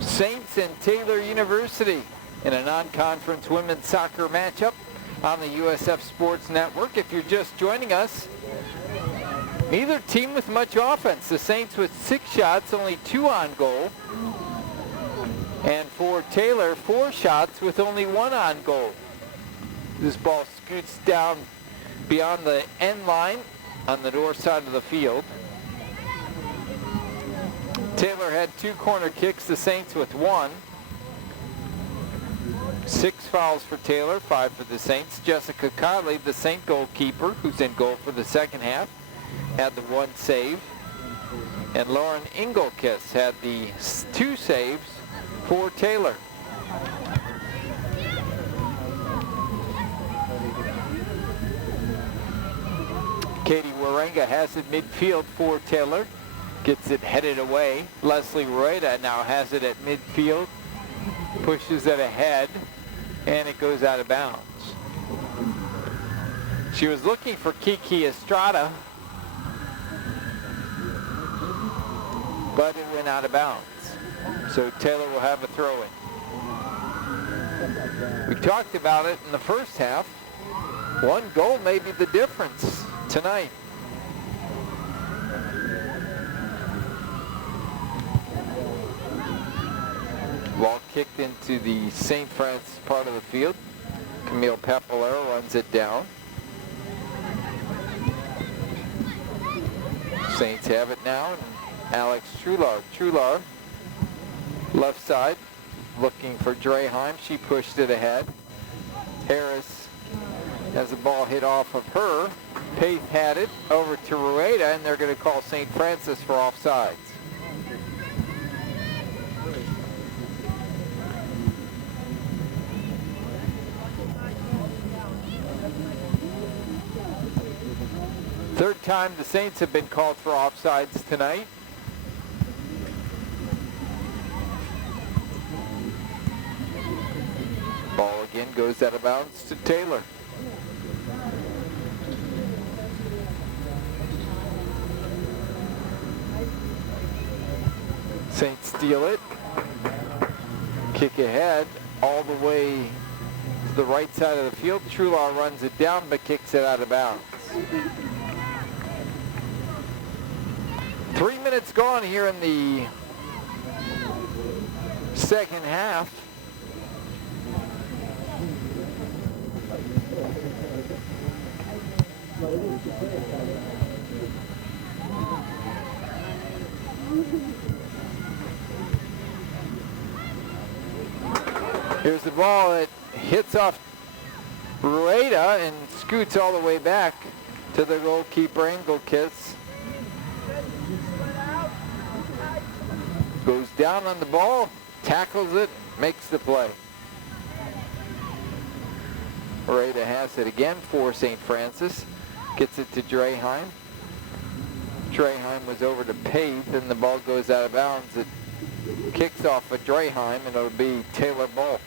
Saints and Taylor University in a non-conference women's soccer matchup on the USF Sports Network. If you're just joining us, neither team with much offense. The Saints with 6 shots, only 2 on goal. And for Taylor, 4 shots with only 1 on goal. This ball scoots down beyond the end line on the north side of the field. Taylor had 2 corner kicks, the Saints with 1. 6 fouls for Taylor, 5 for the Saints. Jessica Conley, the Saint goalkeeper, who's in goal for the second half, had the 1 save. And Lauren Engelkiss had the 2 saves for Taylor. Katie Warenga has it midfield for Taylor. Gets it headed away. Leslie Rueda now has it at midfield. Pushes it ahead, and it goes out of bounds. She was looking for Kiki Estrada, but it went out of bounds. So Taylor will have a throw-in. We talked about it in the first half. 1 goal may be the difference tonight. Ball kicked into the St. Francis part of the field. Camille Papalero runs it down. Saints have it now. Alex Trular. Trular, left side, looking for Draheim. She pushed it ahead. Harris has the ball hit off of her. Pace had it over to Rueda, and they're going to call St. Francis for offsides. Third time the Saints have been called for offsides tonight. Ball again goes out of bounds to Taylor. Saints steal it. Kick ahead all the way to the right side of the field. Trular runs it down but kicks it out of bounds. 3 minutes gone here in the second half. Here's the ball that hits off Rueda and scoots all the way back to the goalkeeper, Engelkiss. Goes down on the ball, tackles it, makes the play. Rueda has it again for St. Francis. Gets it to Draheim. Draheim was over to Pace, and the ball goes out of bounds. It kicks off of Draheim, and it'll be Taylor ball.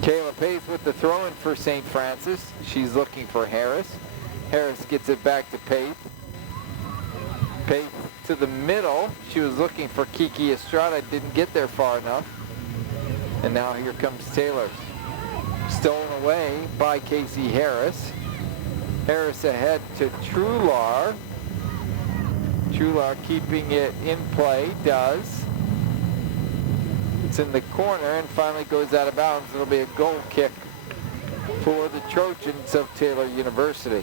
Kayla Pace with the throw-in for St. Francis. She's looking for Harris. Harris gets it back to Pace. Pace to the middle. She was looking for Kiki Estrada. Didn't get there far enough. And now here comes Taylor. Stolen away by Casey Harris. Harris ahead to Trular. Trular keeping it in play. Does. It's in the corner and finally goes out of bounds. It'll be a goal kick for the Trojans of Taylor University.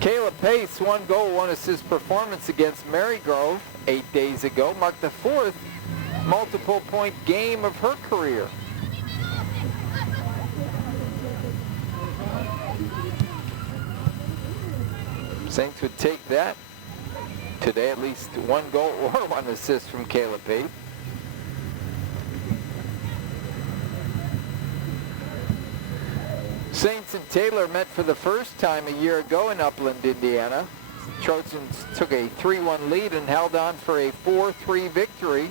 Kayla Pace, 1 goal, 1 assist performance against Marygrove 8 days ago. Marked the 4th multiple point game of her career. Saints would take that today, at least 1 goal or 1 assist from Kayla Pace. Saints and Taylor met for the first time a year ago in Upland, Indiana. Trojans took a 3-1 lead and held on for a 4-3 victory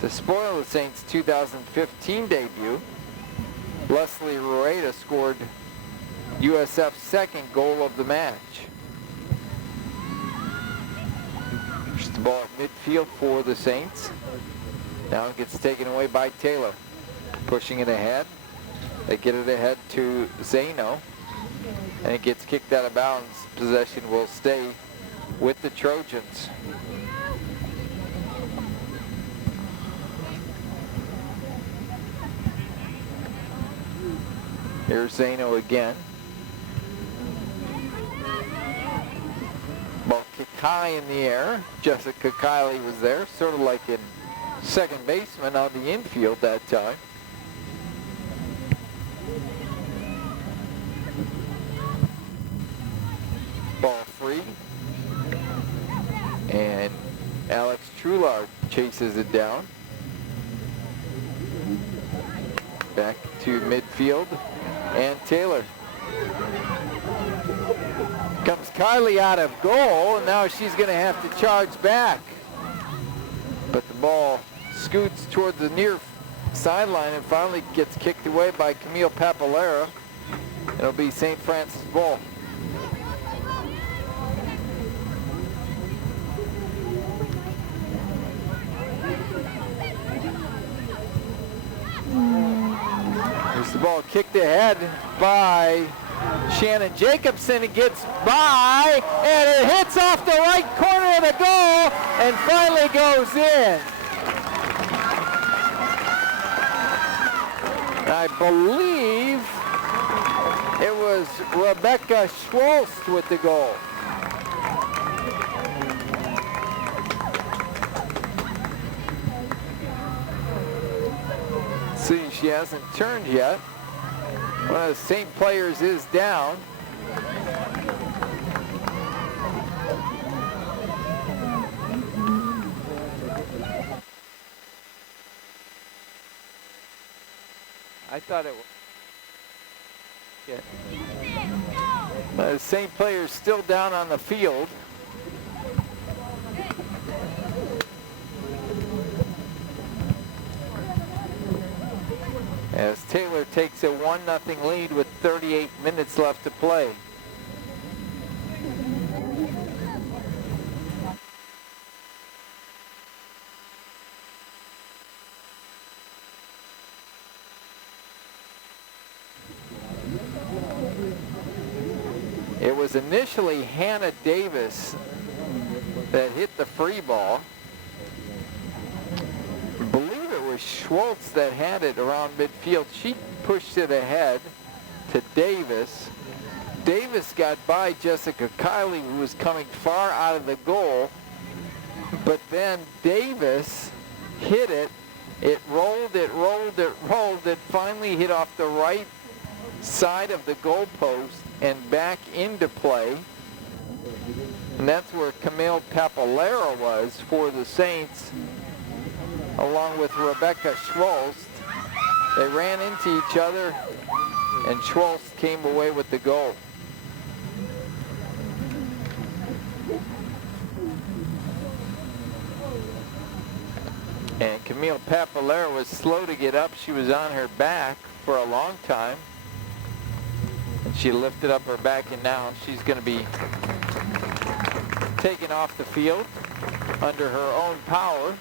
to spoil the Saints' 2015 debut. Leslie Rueda scored USF's second goal of the match. There's the ball at midfield for the Saints. Now it gets taken away by Taylor. Pushing it ahead. They get it ahead to Zeno. And it gets kicked out of bounds. Possession will stay with the Trojans. Here's Zeno again. Ball kicked high in the air. Jessica Kiley was there, sort of like in second baseman on the infield that time. Ball free. And Alex Trulard chases it down. Back to midfield. And Taylor. Comes Kylie out of goal, and now she's going to have to charge back. But the ball scoots toward the near sideline and finally gets kicked away by Camille Papalera. It'll be St. Francis ball. There's the ball kicked ahead by Shannon Jacobson. It gets by, and it hits off the right corner of the goal and finally goes in. I believe it was Rebecca Schwolst with the goal. See, she hasn't turned yet. One of the Saint players is down. I thought it was. Yeah. The Saint player's still down on the field. As Taylor takes a 1-0 lead with 38 minutes left to play. It was initially Hannah Davis that hit the free ball. Schwartz that had it around midfield. She pushed it ahead to Davis. Davis got by Jessica Kiley, who was coming far out of the goal, but then Davis hit it. It rolled, it rolled, it rolled. It finally hit off the right side of the goalpost and back into play. And that's where Camille Papalera was for the Saints, along with Rebecca Schwolst. They ran into each other, and Schwolst came away with the goal. And Camille Papalera was slow to get up. She was on her back for a long time. And she lifted up her back, and now she's going to be taken off the field under her own power.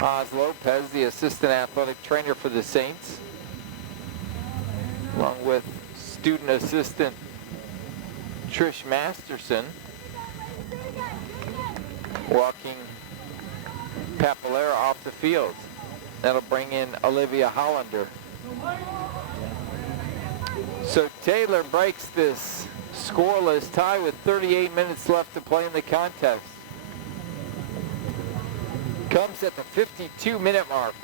Oz Lopez, the assistant athletic trainer for the Saints, along with student assistant Trish Masterson, walking Papalera off the field. That'll bring in Olivia Hollander. So Taylor breaks this scoreless tie with 38 minutes left to play in the contest. Comes at the 52-minute mark.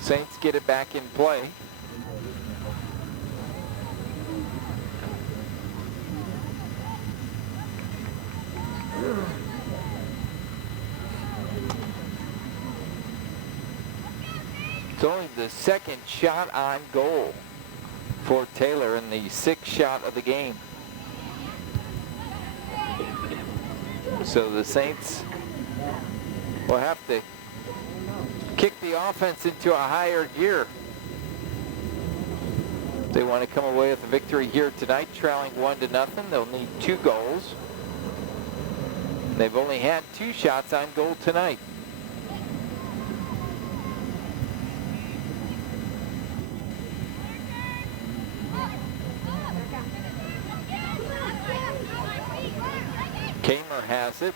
Saints get it back in play. It's only the second shot on goal for Taylor in the 6th shot of the game. So the Saints will have to kick the offense into a higher gear. They want to come away with a victory here tonight, trailing 1-0. They'll need 2 goals. They've only had 2 shots on goal tonight. Kamer has it,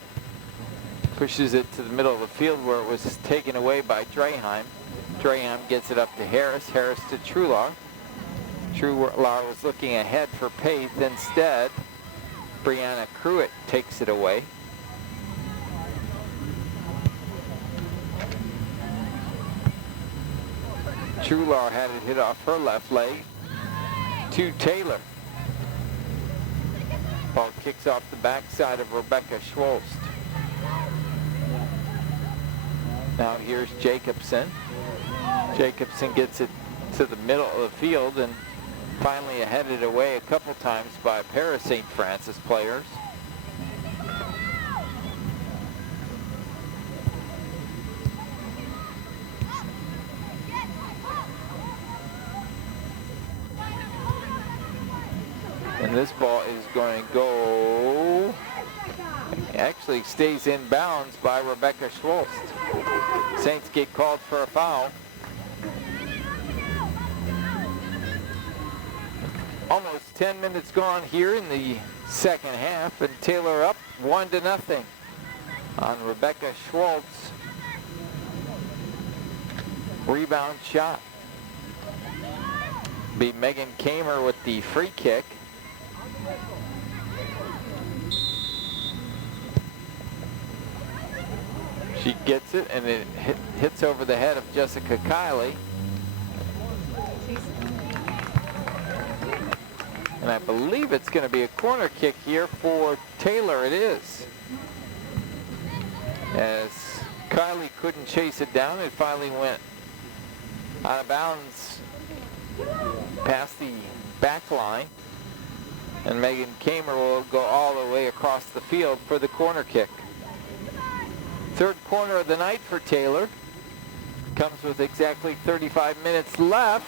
pushes it to the middle of the field where it was taken away by Draheim. Draheim gets it up to Harris, Harris to Trular. Trular was looking ahead for pace. Instead, Brianna Cruitt takes it away. Trular had it hit off her left leg to Taylor. Ball kicks off the backside of Rebecca Schwolst. Now here's Jacobson. Jacobson gets it to the middle of the field and finally headed away a couple times by a pair of St. Francis players. And this ball is going to go, actually stays in bounds by Rebecca Schwolst. Saints get called for a foul. Almost 10 minutes gone here in the second half, and Taylor up 1-0 on Rebecca Schwolst's rebound shot. Be Megan Kamer with the free kick. She gets it, and it hits over the head of Jessica Kiley. And I believe it's going to be a corner kick here for Taylor. It is. As Kiley couldn't chase it down, it finally went out of bounds past the back line. And Megan Kamer will go all the way across the field for the corner kick. Third corner of the night for Taylor. Comes with exactly 35 minutes left.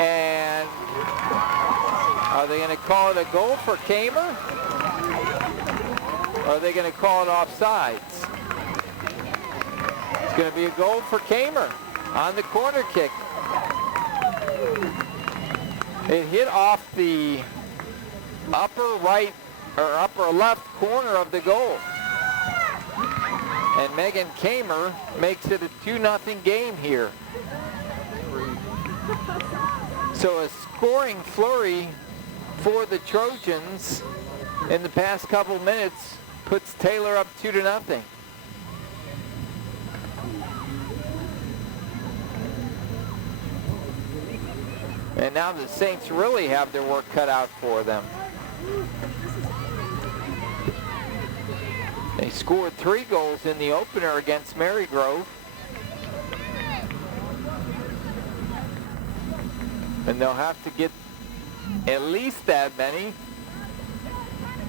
And are they going to call it a goal for Kamer? Or are they going to call it offsides? It's going to be a goal for Kamer on the corner kick. It hit off the upper right or upper left corner of the goal. And Megan Kamer makes it a 2-0 game here. So a scoring flurry for the Trojans in the past couple minutes puts Taylor up 2-0. And now the Saints really have their work cut out for them. They scored 3 goals in the opener against Marygrove. And they'll have to get at least that many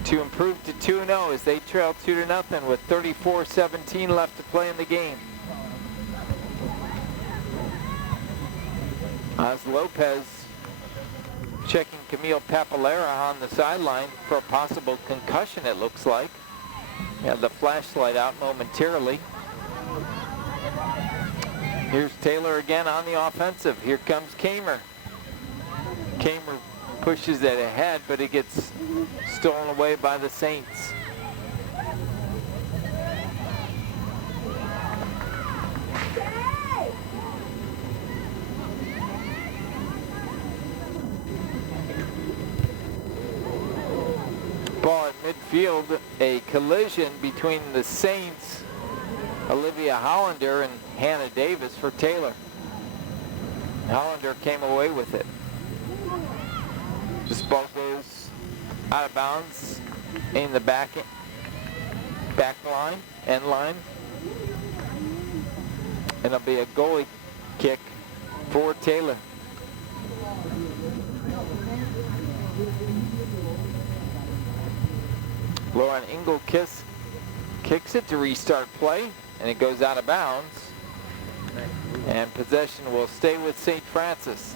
to improve to 2-0 as they trail 2-0 with 34-17 left to play in the game. As Lopez checking Camille Papalera on the sideline for a possible concussion, it looks like. Had the flashlight out momentarily. Here's Taylor again on the offensive. Here comes Kamer. Kamer pushes it ahead, but it gets stolen away by the Saints. Ball at midfield, a collision between the Saints, Olivia Hollander and Hannah Davis for Taylor. Hollander came away with it. This ball goes out of bounds in the back line, end line. And it'll be a goalie kick for Taylor. Lauren Engelkiss kicks it to restart play, and it goes out of bounds. And possession will stay with St. Francis.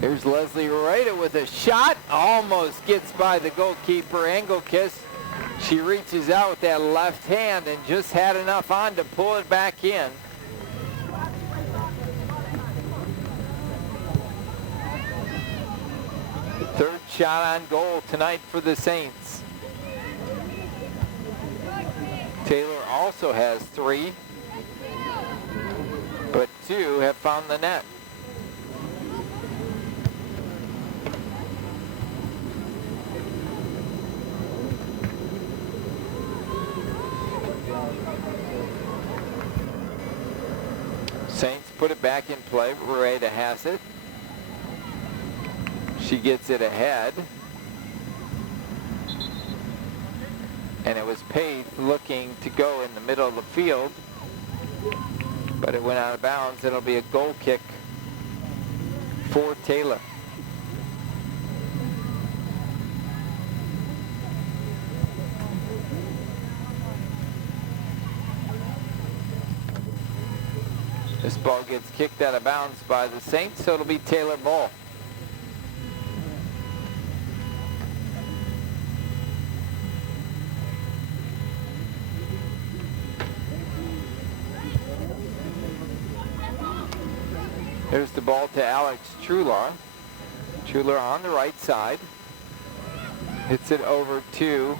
Here's Leslie Rita with a shot. Almost gets by the goalkeeper, Engelkiss. She reaches out with that left hand and just had enough on to pull it back in. Third shot on goal tonight for the Saints. Taylor also has 3, but 2 have found the net. Saints put it back in play. Rita has it. She gets it ahead. And it was Pace looking to go in the middle of the field, but it went out of bounds. It'll be a goal kick for Taylor. This ball gets kicked out of bounds by the Saints, so it'll be Taylor ball. Here's the ball to Alex Trular. Trular on the right side. Hits it over to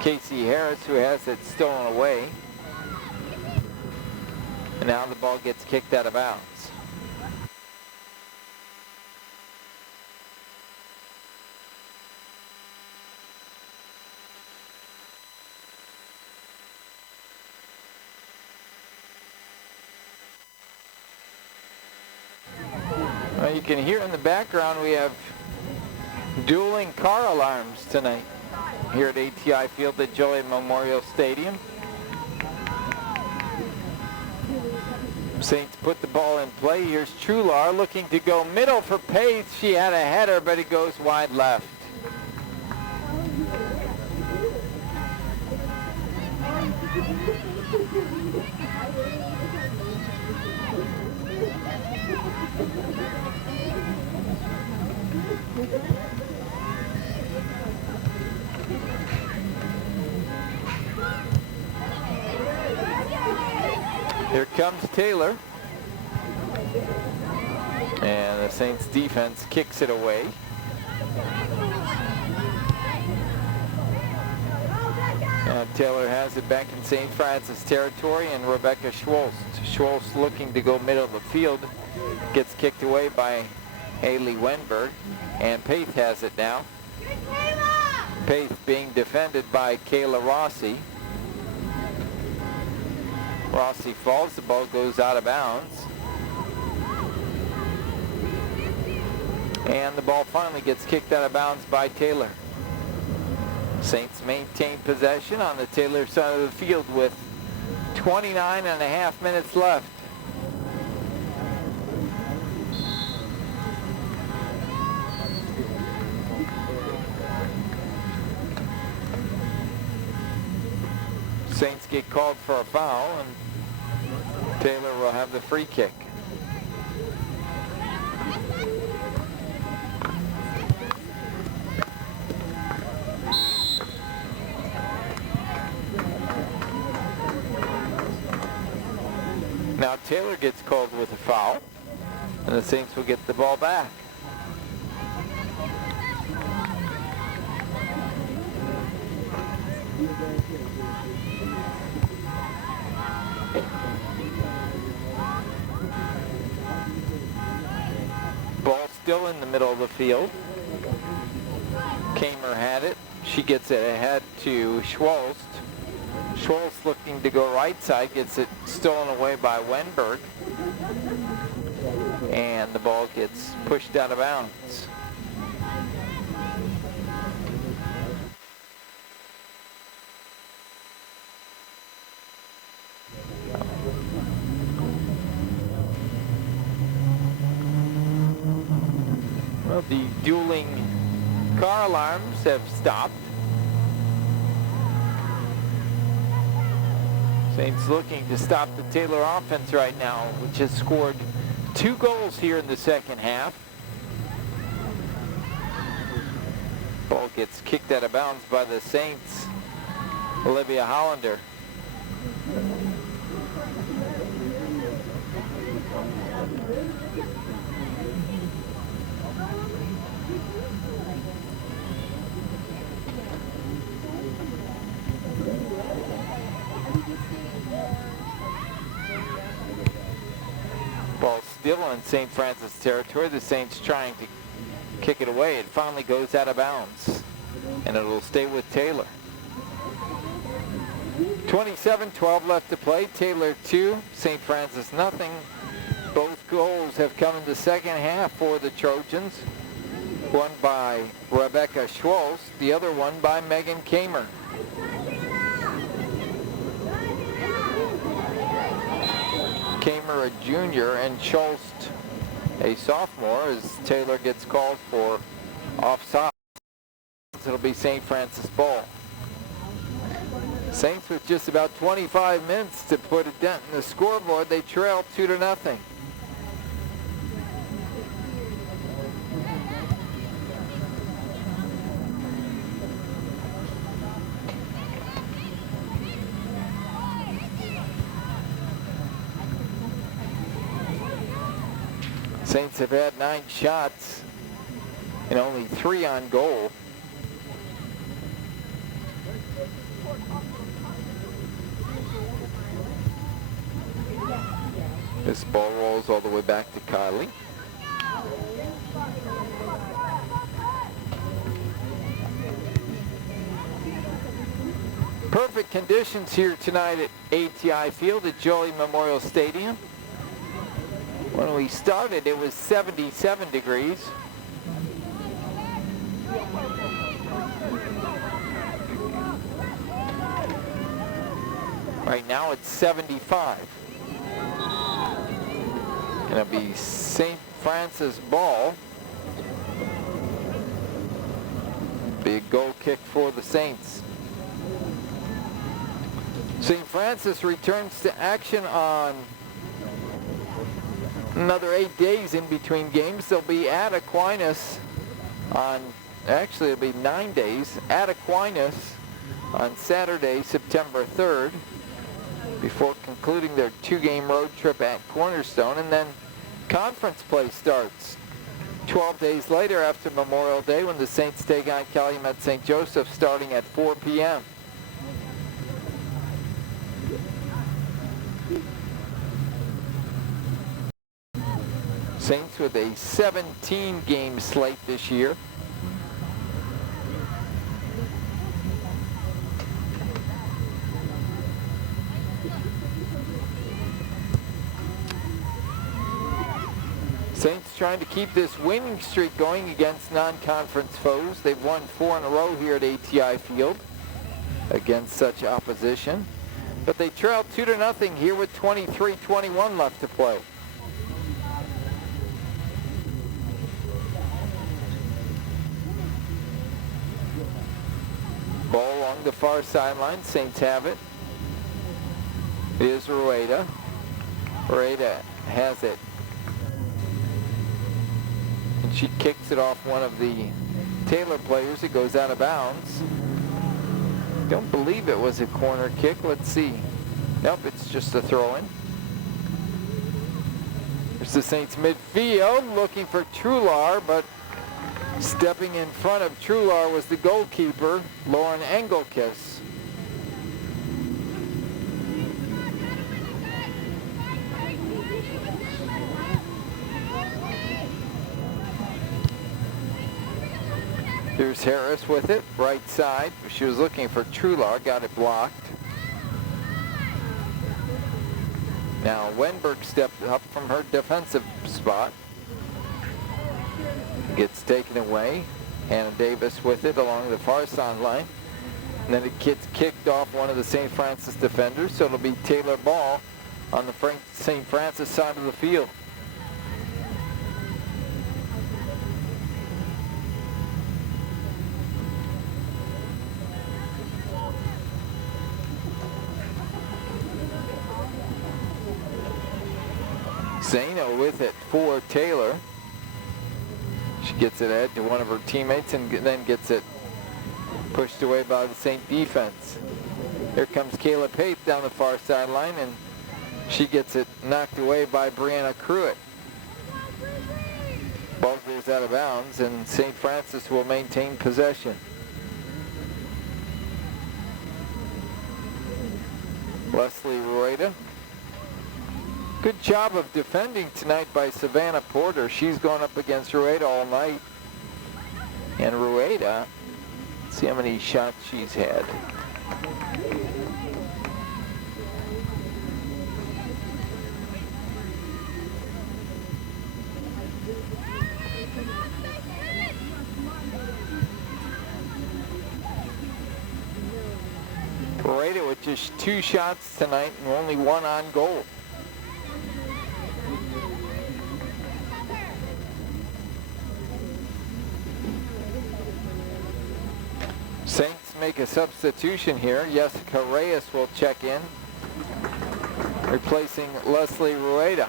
Casey Harris, who has it stolen away. And now the ball gets kicked out of bounds. Well, you can hear in the background we have dueling car alarms tonight here at ATI Field at Joliet Memorial Stadium. Saints put the ball in play. Here's Trular looking to go middle for Pace. She had a header, but it goes wide left. Here comes Taylor. And the Saints defense kicks it away. And Taylor has it back in St. Francis territory, and Rebecca Schwolst. Schwolst looking to go middle of the field. Gets kicked away by Haley Wenberg. And Pace has it now. Pace being defended by Kayla Rossi. Rossi falls, the ball goes out of bounds. And the ball finally gets kicked out of bounds by Taylor. Saints maintain possession on the Taylor side of the field with 29.5 minutes left. Saints get called for a foul, and Taylor will have the free kick. Now Taylor gets called with a foul, and the Saints will get the ball back. Ball still in the middle of the field. Kamer had it. She gets it ahead to Schwolst. Schwolst looking to go right side, gets it stolen away by Wenberg. And the ball gets pushed out of bounds. The dueling car alarms have stopped. Saints looking to stop the Taylor offense right now, which has scored 2 goals here in the second half. Ball gets kicked out of bounds by the Saints. Olivia Hollander. Ball still in St. Francis territory. The Saints trying to kick it away. It finally goes out of bounds, and it'll stay with Taylor. 27-12 left to play. Taylor 2, St. Francis nothing. Both goals have come in the second half for the Trojans. One by Rebecca Schwolz, the other one by Megan Kamer. Kamer a junior and Schultz a sophomore as Taylor gets called for offside. It'll be St. Francis ball. Saints with just about 25 minutes to put a dent in the scoreboard. They trail 2-0. Saints have had 9 shots and only 3 on goal. This ball rolls all the way back to Kylie. Perfect conditions here tonight at ATI Field at Jolie Memorial Stadium. When we started, it was 77 degrees. Right now it's 75. And it'll be St. Francis ball. Big goal kick for the Saints. St. Francis returns to action on another 8 days in between games. They'll be at Aquinas on, actually it'll be 9 days, at Aquinas on Saturday, September 3rd, before concluding their 2-game road trip at Cornerstone, and then conference play starts 12 days later after Memorial Day when the Saints take on Calumet St. Joseph starting at 4 p.m. Saints with a 17-game slate this year. Saints trying to keep this winning streak going against non-conference foes. They've won 4 in a row here at ATI Field against such opposition. But they trail 2-0 here with 23-21 left to play. Ball along the far sideline. Saints have it. It is Rueda. Rueda has it. And she kicks it off one of the Taylor players. It goes out of bounds. Don't believe it was a corner kick. Let's see. Nope, it's just a throw-in. There's the Saints midfield looking for Trular, but stepping in front of Trular was the goalkeeper, Lauren Engelkiss. Here's Harris with it, right side. She was looking for Trular, got it blocked. Now Wenberg stepped up from her defensive spot. Gets taken away. Hannah Davis with it along the far sideline. And then it gets kicked off one of the St. Francis defenders, so it'll be Taylor ball on the St. Francis side of the field. Zeno with it for Taylor. She gets it ahead to one of her teammates and then gets it pushed away by the Saint defense. Here comes Kayla Pape down the far sideline, and she gets it knocked away by Brianna Cruitt. Ball goes out of bounds, and St. Francis will maintain possession. Leslie Rueda. Good job of defending tonight by Savannah Porter. She's gone up against Rueda all night. And Rueda, let's see how many shots she's had. Rueda with just 2 shots tonight and only 1 on goal. Saints make a substitution here. Jessica Reyes will check in, replacing Leslie Rueda.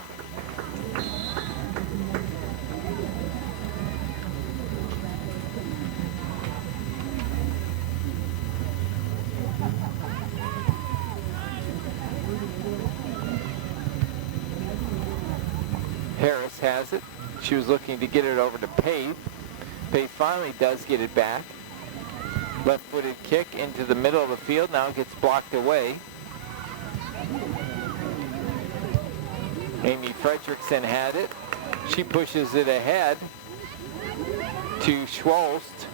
Harris has it. She was looking to get it over to Pape. Pape finally does get it back. Left-footed kick into the middle of the field. Now it gets blocked away. Amy Fredrickson had it. She pushes it ahead to Schwolst.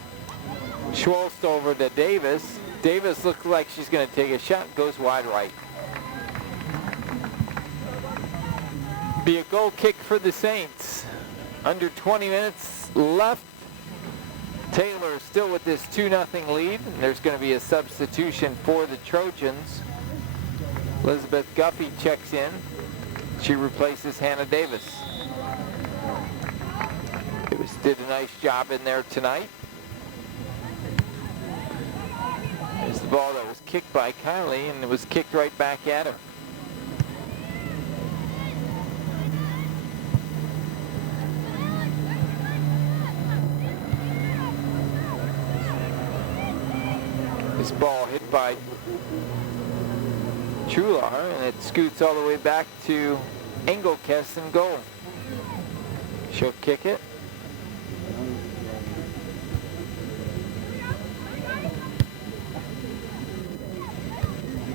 Schwolst over to Davis. Davis looks like she's going to take a shot and goes wide right. Be a goal kick for the Saints. Under 20 minutes left. Taylor still with this 2-0 lead. And there's going to be a substitution for the Trojans. Elizabeth Guffey checks in. She replaces Hannah Davis. Davis did a nice job in there tonight. There's the ball that was kicked by Kylie, and it was kicked right back at her. This ball hit by Trular, and it scoots all the way back to Engelkes in goal. She'll kick it.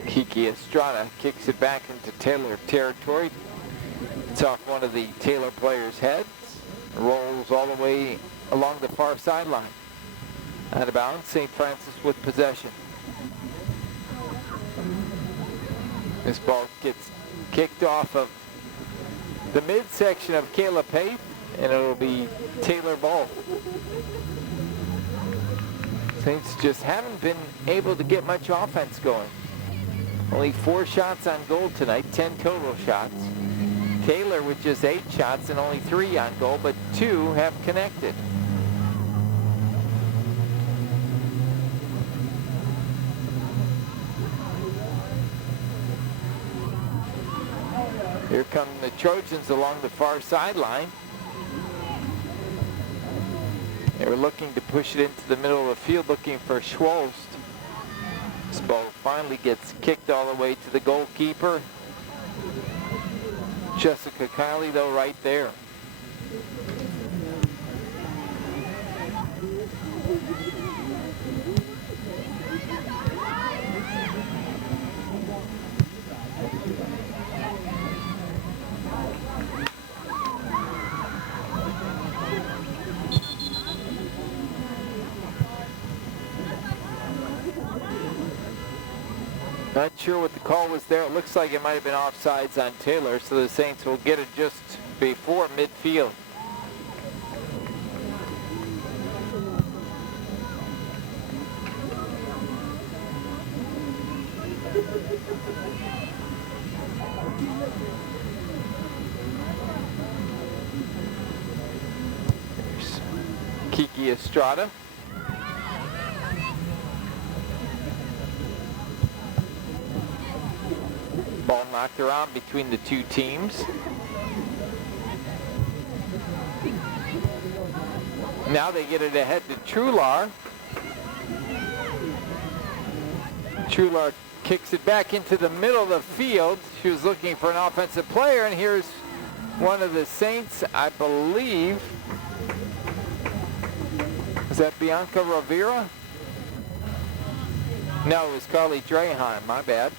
Kiki Estrada kicks it back into Taylor territory. It's off one of the Taylor players' heads. Rolls all the way along the far sideline. Out of bounds, St. Francis with possession. This ball gets kicked off of the midsection of Kayla Pape, and it'll be Taylor ball. Saints just haven't been able to get much offense going. Only 4 shots on goal tonight, 10 total shots. Taylor with just 8 shots and only 3 on goal, but 2 have connected. Here come the Trojans along the far sideline. They were looking to push it into the middle of the field, looking for Schwolst. This ball finally gets kicked all the way to the goalkeeper. Jessica Kiley, though, right there. Not sure what the call was there. It looks like it might have been offsides on Taylor, so the Saints will get it just before midfield. There's Kiki Estrada. Ball knocked around between the two teams. Now they get it ahead to Trular. Trular kicks it back into the middle of the field. She was looking for an offensive player, and here's one of the Saints, I believe. Is that Bianca Rivera? No, it was Carly Draheim, my bad.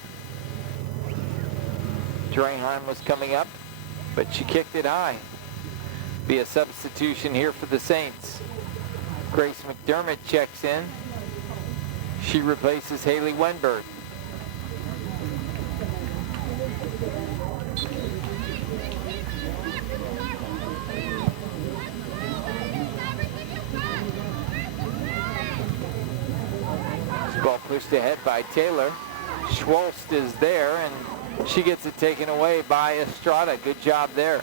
Draheim was coming up, but she kicked it high. Be a substitution here for the Saints. Grace McDermott checks in. She replaces Haley Wenberg. Ball pushed ahead by Taylor. Schwolst is there, and she gets it taken away by Estrada. Good job there.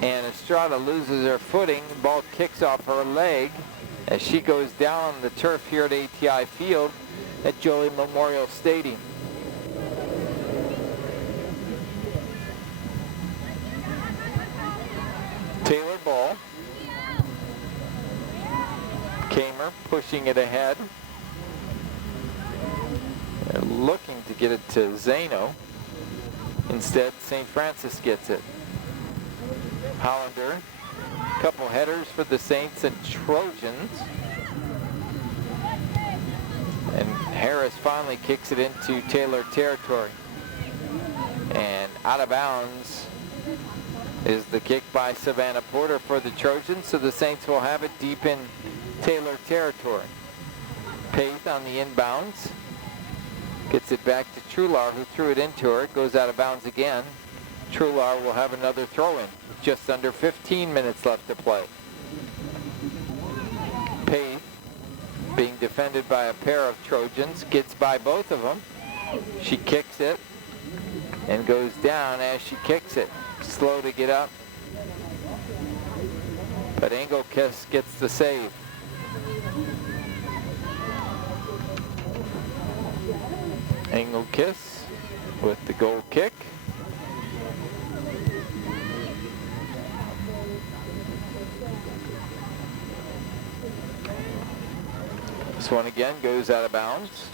And Estrada loses her footing. The ball kicks off her leg as she goes down on the turf here at ATI Field at Jolie Memorial Stadium. Taylor ball. Kamer pushing it ahead. They're looking to get it to Zano. Instead, St. Francis gets it. Hollander, couple headers for the Saints and Trojans. And Harris finally kicks it into Taylor territory. And out of bounds is the kick by Savannah Porter for the Trojans, so the Saints will have it deep in Taylor territory. Paith on the inbounds. Gets it back to Trular, who threw it into her. It goes out of bounds again. Trular will have another throw-in. Just under 15 minutes left to play. Paith, being defended by a pair of Trojans, gets by both of them. She kicks it and goes down as she kicks it. Slow to get up, but Engelkiss gets the save. Engelkiss with the goal kick. This one again goes out of bounds.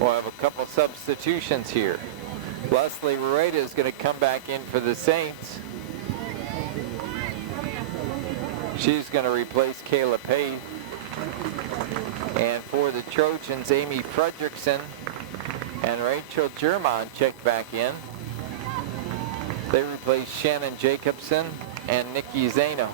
We'll have a couple substitutions here. Leslie Rueda is going to come back in for the Saints. She's going to replace Kayla Paith. And for the Trojans, Amy Fredrickson and Rachel German check back in. They replace Shannon Jacobson and Nikki Zano.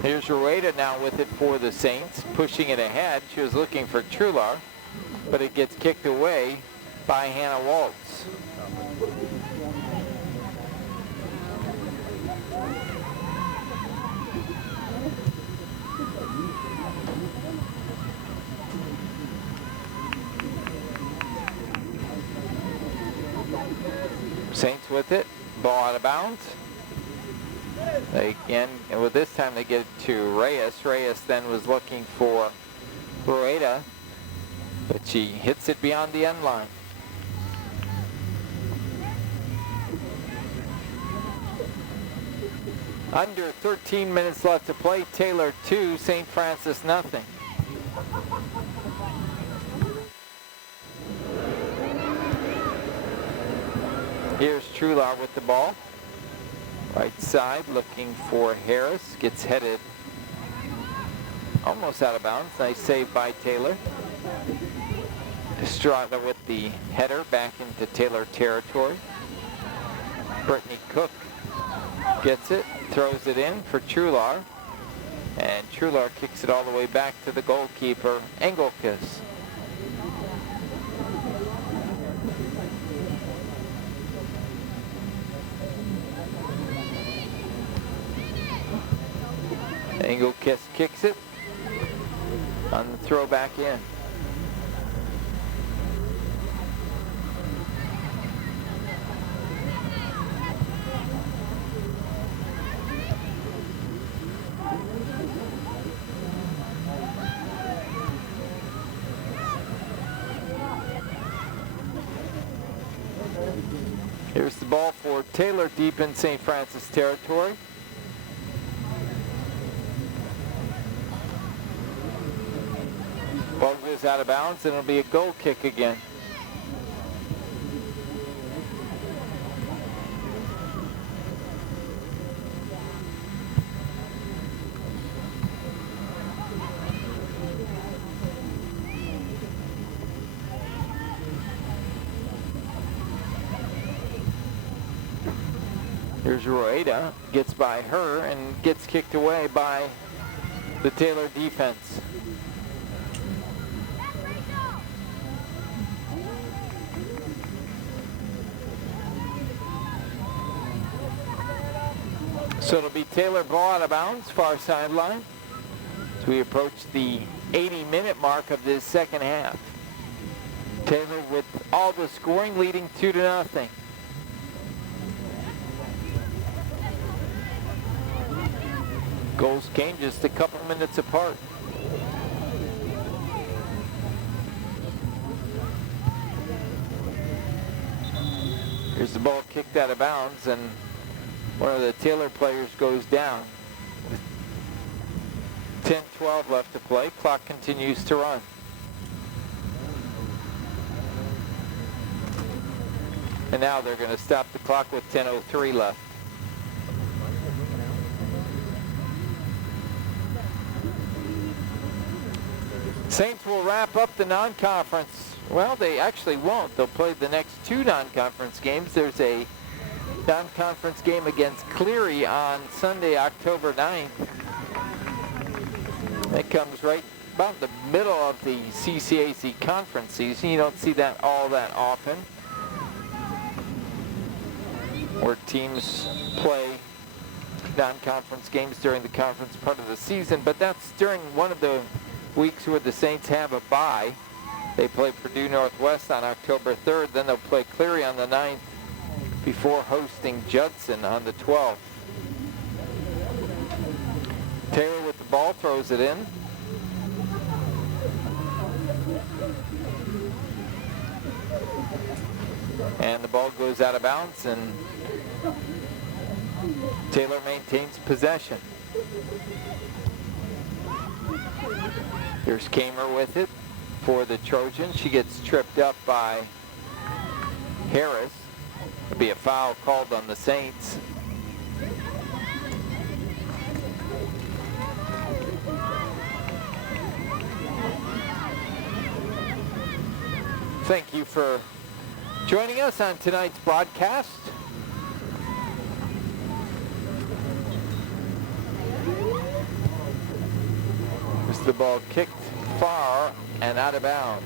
Here's Rueda now with it for the Saints, pushing it ahead. She was looking for Trular, but it gets kicked away by Hannah Waltz. Saints with it, ball out of bounds. Again, and with this time they get it to Reyes. Reyes then was looking for Rueda, but she hits it beyond the end line. Under 13 minutes left to play. Taylor 2, St. Francis nothing. Here's Trular with the ball. Right side looking for Harris. Gets headed almost out of bounds. Nice save by Taylor. Estrada with the header back into Taylor territory. Brittany Cook gets it, throws it in for Trular. And Trular kicks it all the way back to the goalkeeper, Engelkiss. Engelkiss kicks it on the throw back in. ball for Taylor deep in St. Francis territory. Ball goes out of bounds and it'll be a goal kick again. Here's Rueda, gets by her and gets kicked away by the Taylor defense. So it'll be Taylor ball out of bounds, far sideline, as we approach the 80-minute mark of this second half. Taylor with all the scoring leading 2-0. Goals came just a couple minutes apart. Here's the ball kicked out of bounds, and one of the Taylor players goes down. With 10-12 left to play, clock continues to run. And now they're going to stop the clock with 10:03 left. Saints will wrap up the non-conference. Well, they actually won't. They'll play the next two non-conference games. There's a non-conference game against Cleary on Sunday, October 9th. It comes right about the middle of the CCAC conference season. You don't see that all that often, where teams play non-conference games during the conference part of the season, but that's during one of the weeks where the Saints have a bye. They play Purdue Northwest on October 3rd, then they'll play Cleary on the 9th before hosting Judson on the 12th. Taylor with the ball, throws it in. And the ball goes out of bounds, and Taylor maintains possession. Here's Kamer with it for the Trojans. She gets tripped up by Harris. There'll be a foul called on the Saints. Thank you for joining us on tonight's broadcast. It's the ball kicked far and out of bounds.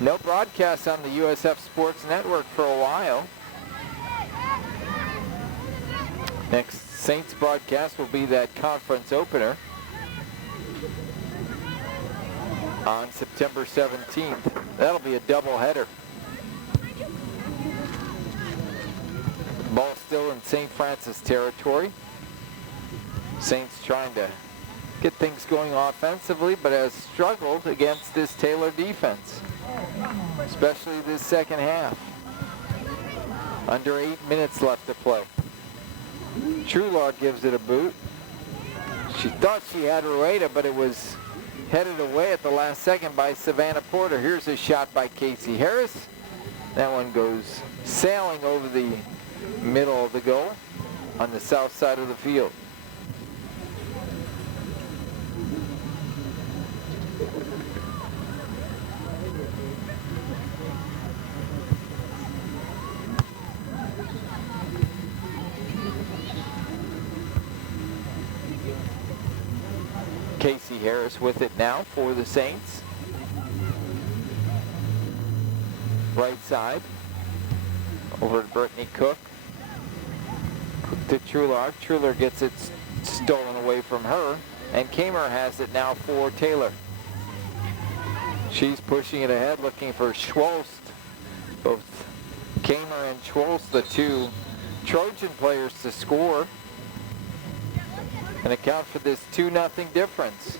No broadcast on the USF Sports Network for a while. Next Saints broadcast will be that conference opener on September 17th. That'll be a doubleheader. Ball still in St. Francis territory. Saints trying to get things going offensively, but has struggled against this Taylor defense, especially this second half. Under 8 minutes left to play. Trulard gives it a boot. She thought she had Rueda, but it was headed away at the last second by Savannah Porter. Here's a shot by Casey Harris. That one goes sailing over the middle of the goal on the south side of the field. Casey Harris with it now for the Saints. Right side. Over to Brittany Cook. Cook to Trulard. Trulard gets it stolen away from her, and Kamer has it now for Taylor. She's pushing it ahead, looking for Schwolst. Both Kamer and Schwolst, the two Trojan players, to score and account for this 2-0 difference.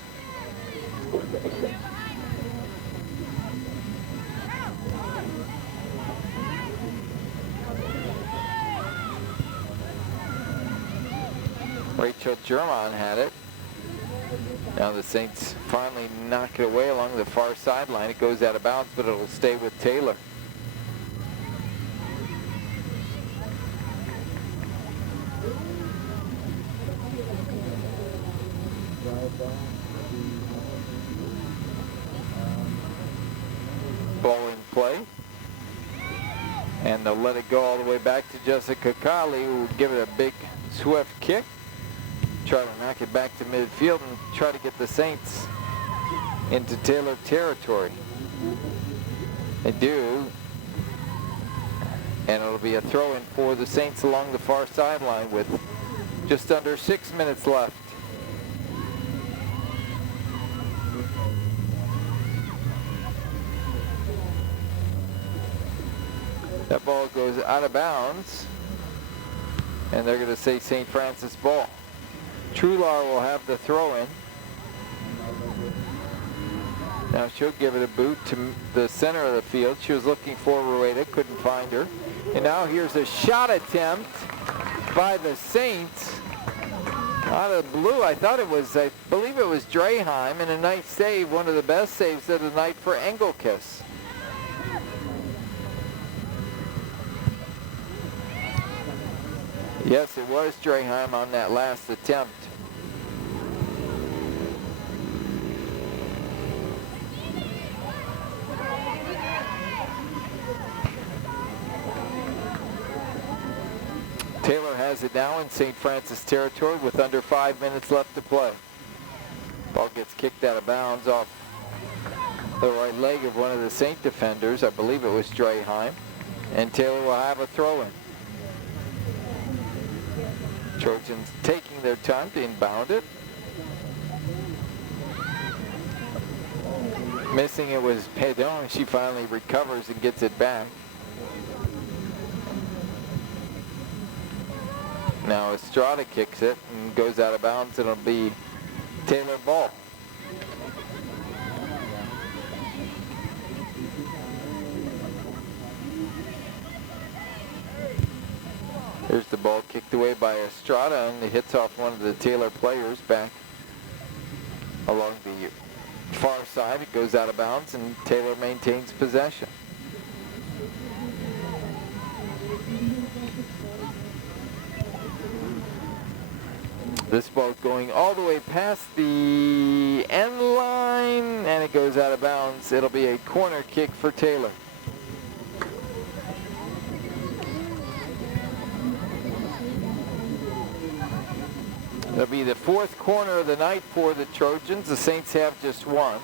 Rachel German had it. Now the Saints finally knock it away along the far sideline. It goes out of bounds, but it'll stay with Taylor. Ball in play. And they'll let it go all the way back to Jessica Kiley, who will give it a big swift kick. Try to knock it back to midfield and try to get the Saints into Taylor territory. They do. And it'll be a throw-in for the Saints along the far sideline with just under 6 minutes left. That ball goes out of bounds, and they're going to say St. Francis ball. Trular will have the throw-in. Now she'll give it a boot to the center of the field. She was looking for Rueda, couldn't find her. And now here's a shot attempt by the Saints. Out of the blue, I believe it was Draheim, and a nice save, one of the best saves of the night for Engelkiss. Yes, it was Draheim on that last attempt. Taylor has it now in St. Francis territory with under 5 minutes left to play. Ball gets kicked out of bounds off the right leg of one of the Saint defenders. I believe it was Draheim. And Taylor will have a throw-in. Trojans taking their time to inbound it. Missing it was Pedon. She finally recovers and gets it back. Now Estrada kicks it and goes out of bounds. It'll be Taylor ball. Here's the ball kicked away by Estrada, and it hits off one of the Taylor players back along the far side. It goes out of bounds, and Taylor maintains possession. This ball's going all the way past the end line, and it goes out of bounds. It'll be a corner kick for Taylor. It'll be the fourth corner of the night for the Trojans. The Saints have just one.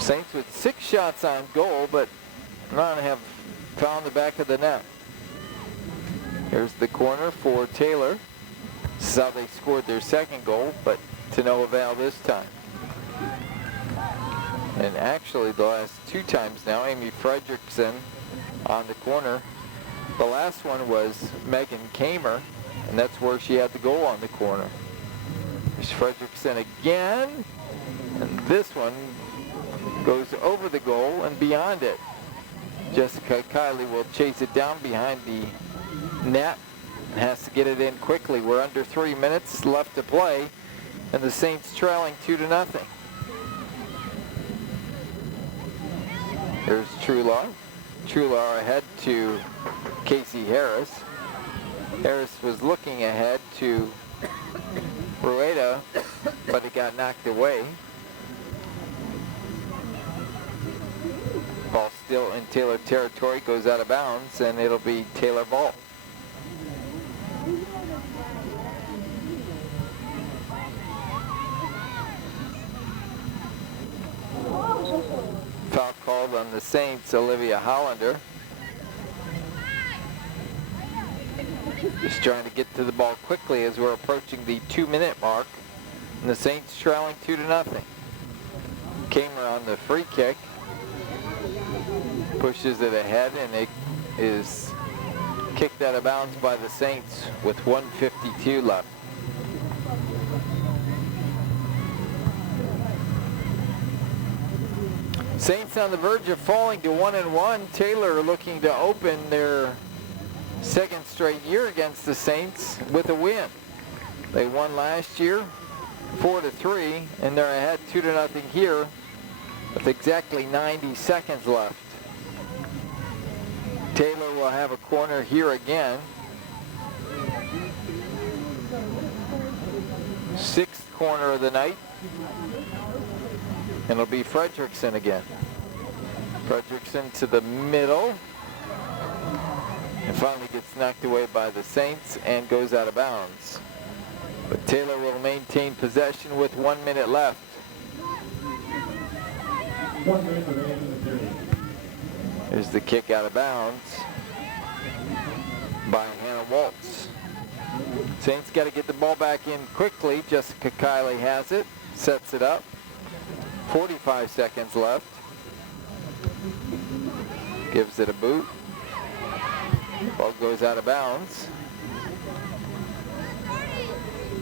Saints with 6 shots on goal, but none have found the back of the net. Here's the corner for Taylor. This is how they scored their second goal, but to no avail this time. And actually the last 2 times now, Amy Fredrickson on the corner. The last one was Megan Kamer, and that's where she had the goal on the corner. There's Fredrickson again, and this one goes over the goal and beyond it. Jessica Kiley will chase it down behind the net and has to get it in quickly. We're under 3 minutes left to play, and the Saints trailing 2-0. Here's Trular. Trular ahead to Casey Harris. Harris was looking ahead to Rueda, but it got knocked away. Ball still in Taylor territory, goes out of bounds, and it'll be Taylor ball. Foul called on the Saints, Olivia Hollander. Just trying to get to the ball quickly as we're approaching the 2-minute mark. And the Saints trailing 2-0. Kamer on the free kick. Pushes it ahead, and it is kicked out of bounds by the Saints with 1:52 left. Saints on the verge of falling to 1-1. Taylor looking to open their second straight year against the Saints with a win. They won last year 4-3, and they're ahead 2-0 here with exactly 90 seconds left. Taylor will have a corner here again. Sixth corner of the night. And it'll be Fredrickson again. Fredrickson to the middle. And finally gets knocked away by the Saints and goes out of bounds. But Taylor will maintain possession with 1 minute left. 1 minute remaining in the period. Here's the kick out of bounds by Hannah Waltz. Saints got to get the ball back in quickly. Jessica Kiley has it, sets it up. 45 seconds left. Gives it a boot. Ball goes out of bounds.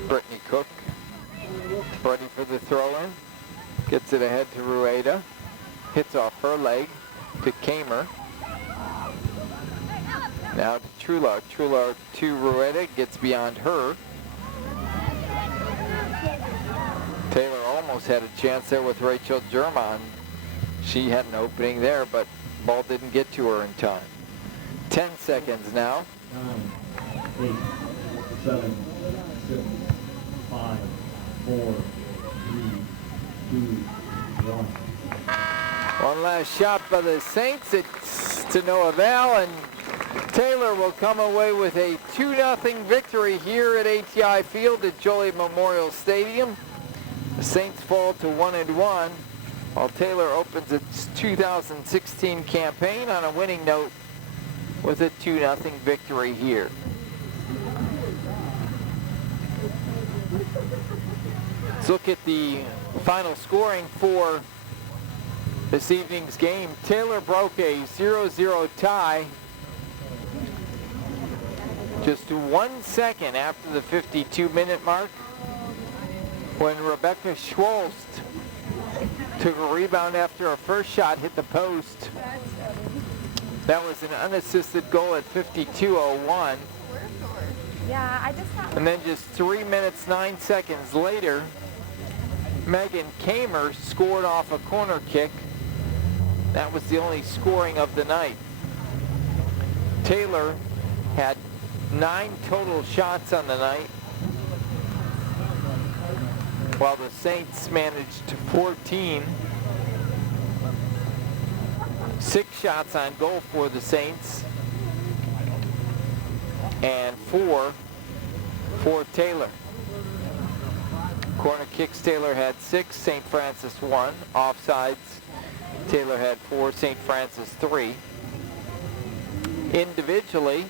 Brittany Cook ready for the throw-in. Gets it ahead to Rueda. Hits off her leg to Kamer. Now to Trular. Trular to Rueda. Gets beyond her. Taylor almost had a chance there with Rachel German. She had an opening there, but ball didn't get to her in time. 10 seconds now. 9, 8, 7, 6, 5, 4, 3, 2, 1. One last shot by the Saints. It's to no avail, and Taylor will come away with a 2-0 victory here at ATI Field at Joliet Memorial Stadium. The Saints fall to 1-1, while Taylor opens its 2016 campaign on a winning note with a 2-0 victory here. Let's look at the final scoring for this evening's game. Taylor broke a 0-0 tie just 1 second after the 52-minute mark, when Rebecca Schwolst took a rebound after her first shot hit the post. That was an unassisted goal at 52:01. Yeah, I just got... And then just 3 minutes, 9 seconds later, Megan Kamer scored off a corner kick. That was the only scoring of the night. Taylor had 9 total shots on the night, while the Saints managed 14. 6 shots on goal for the Saints, and 4 for Taylor. Corner kicks, Taylor had 6, St. Francis 1. Offsides, Taylor had 4, St. Francis 3. Individually,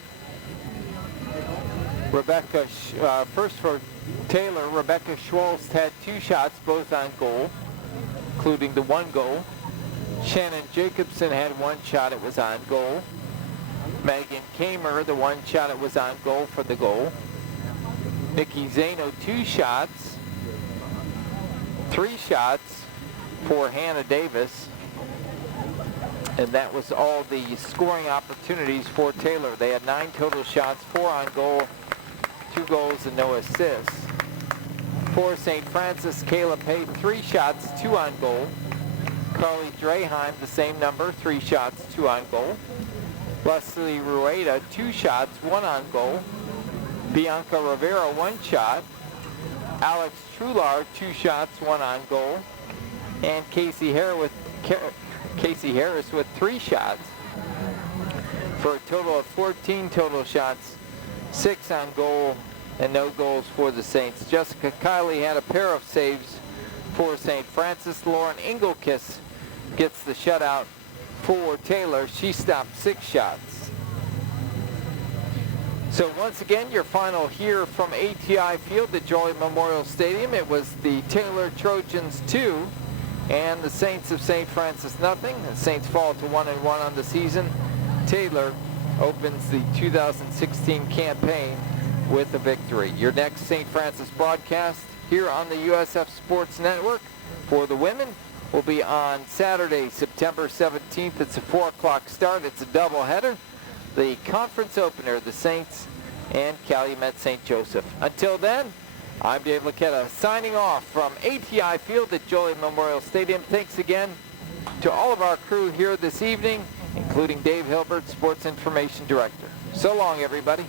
first for Taylor, Rebecca Schwolst had 2 shots, both on goal, including the 1 goal. Shannon Jacobson had 1 shot, it was on goal. Megan Kamer, the 1 shot, it was on goal for the goal. Nikki Zano, 2 shots. 3 shots for Hannah Davis. And that was all the scoring opportunities for Taylor. They had 9 total shots, 4 on goal, 2 goals and no assists. For St. Francis, Kayla Pay, 3 shots, 2 on goal. Carly Draheim, the same number, 3 shots, 2 on goal. Leslie Rueda, 2 shots, 1 on goal. Bianca Rivera, 1 shot. Alex Trular, 2 shots, 1 on goal. And Casey Harris with 3 shots, for a total of 14 total shots, 6 on goal and no goals for the Saints. Jessica Kiley had a pair of saves for St. Francis. Lauren Engelkiss gets the shutout for Taylor. She stopped 6 shots. So once again, your final here from ATI Field at Joliet Memorial Stadium. It was the Taylor Trojans 2 and the Saints of St. Francis nothing. The Saints fall to 1-1 on the season. Taylor opens the 2016 campaign with a victory. Your next St. Francis broadcast here on the USF Sports Network for the women will be on Saturday, September 17th. It's a 4 o'clock start. It's a doubleheader. The conference opener, the Saints and Calumet St. Joseph. Until then, I'm Dave Laquetta signing off from ATI Field at Joliet Memorial Stadium. Thanks again to all of our crew here this evening, including Dave Hilbert, Sports Information Director. So long, everybody.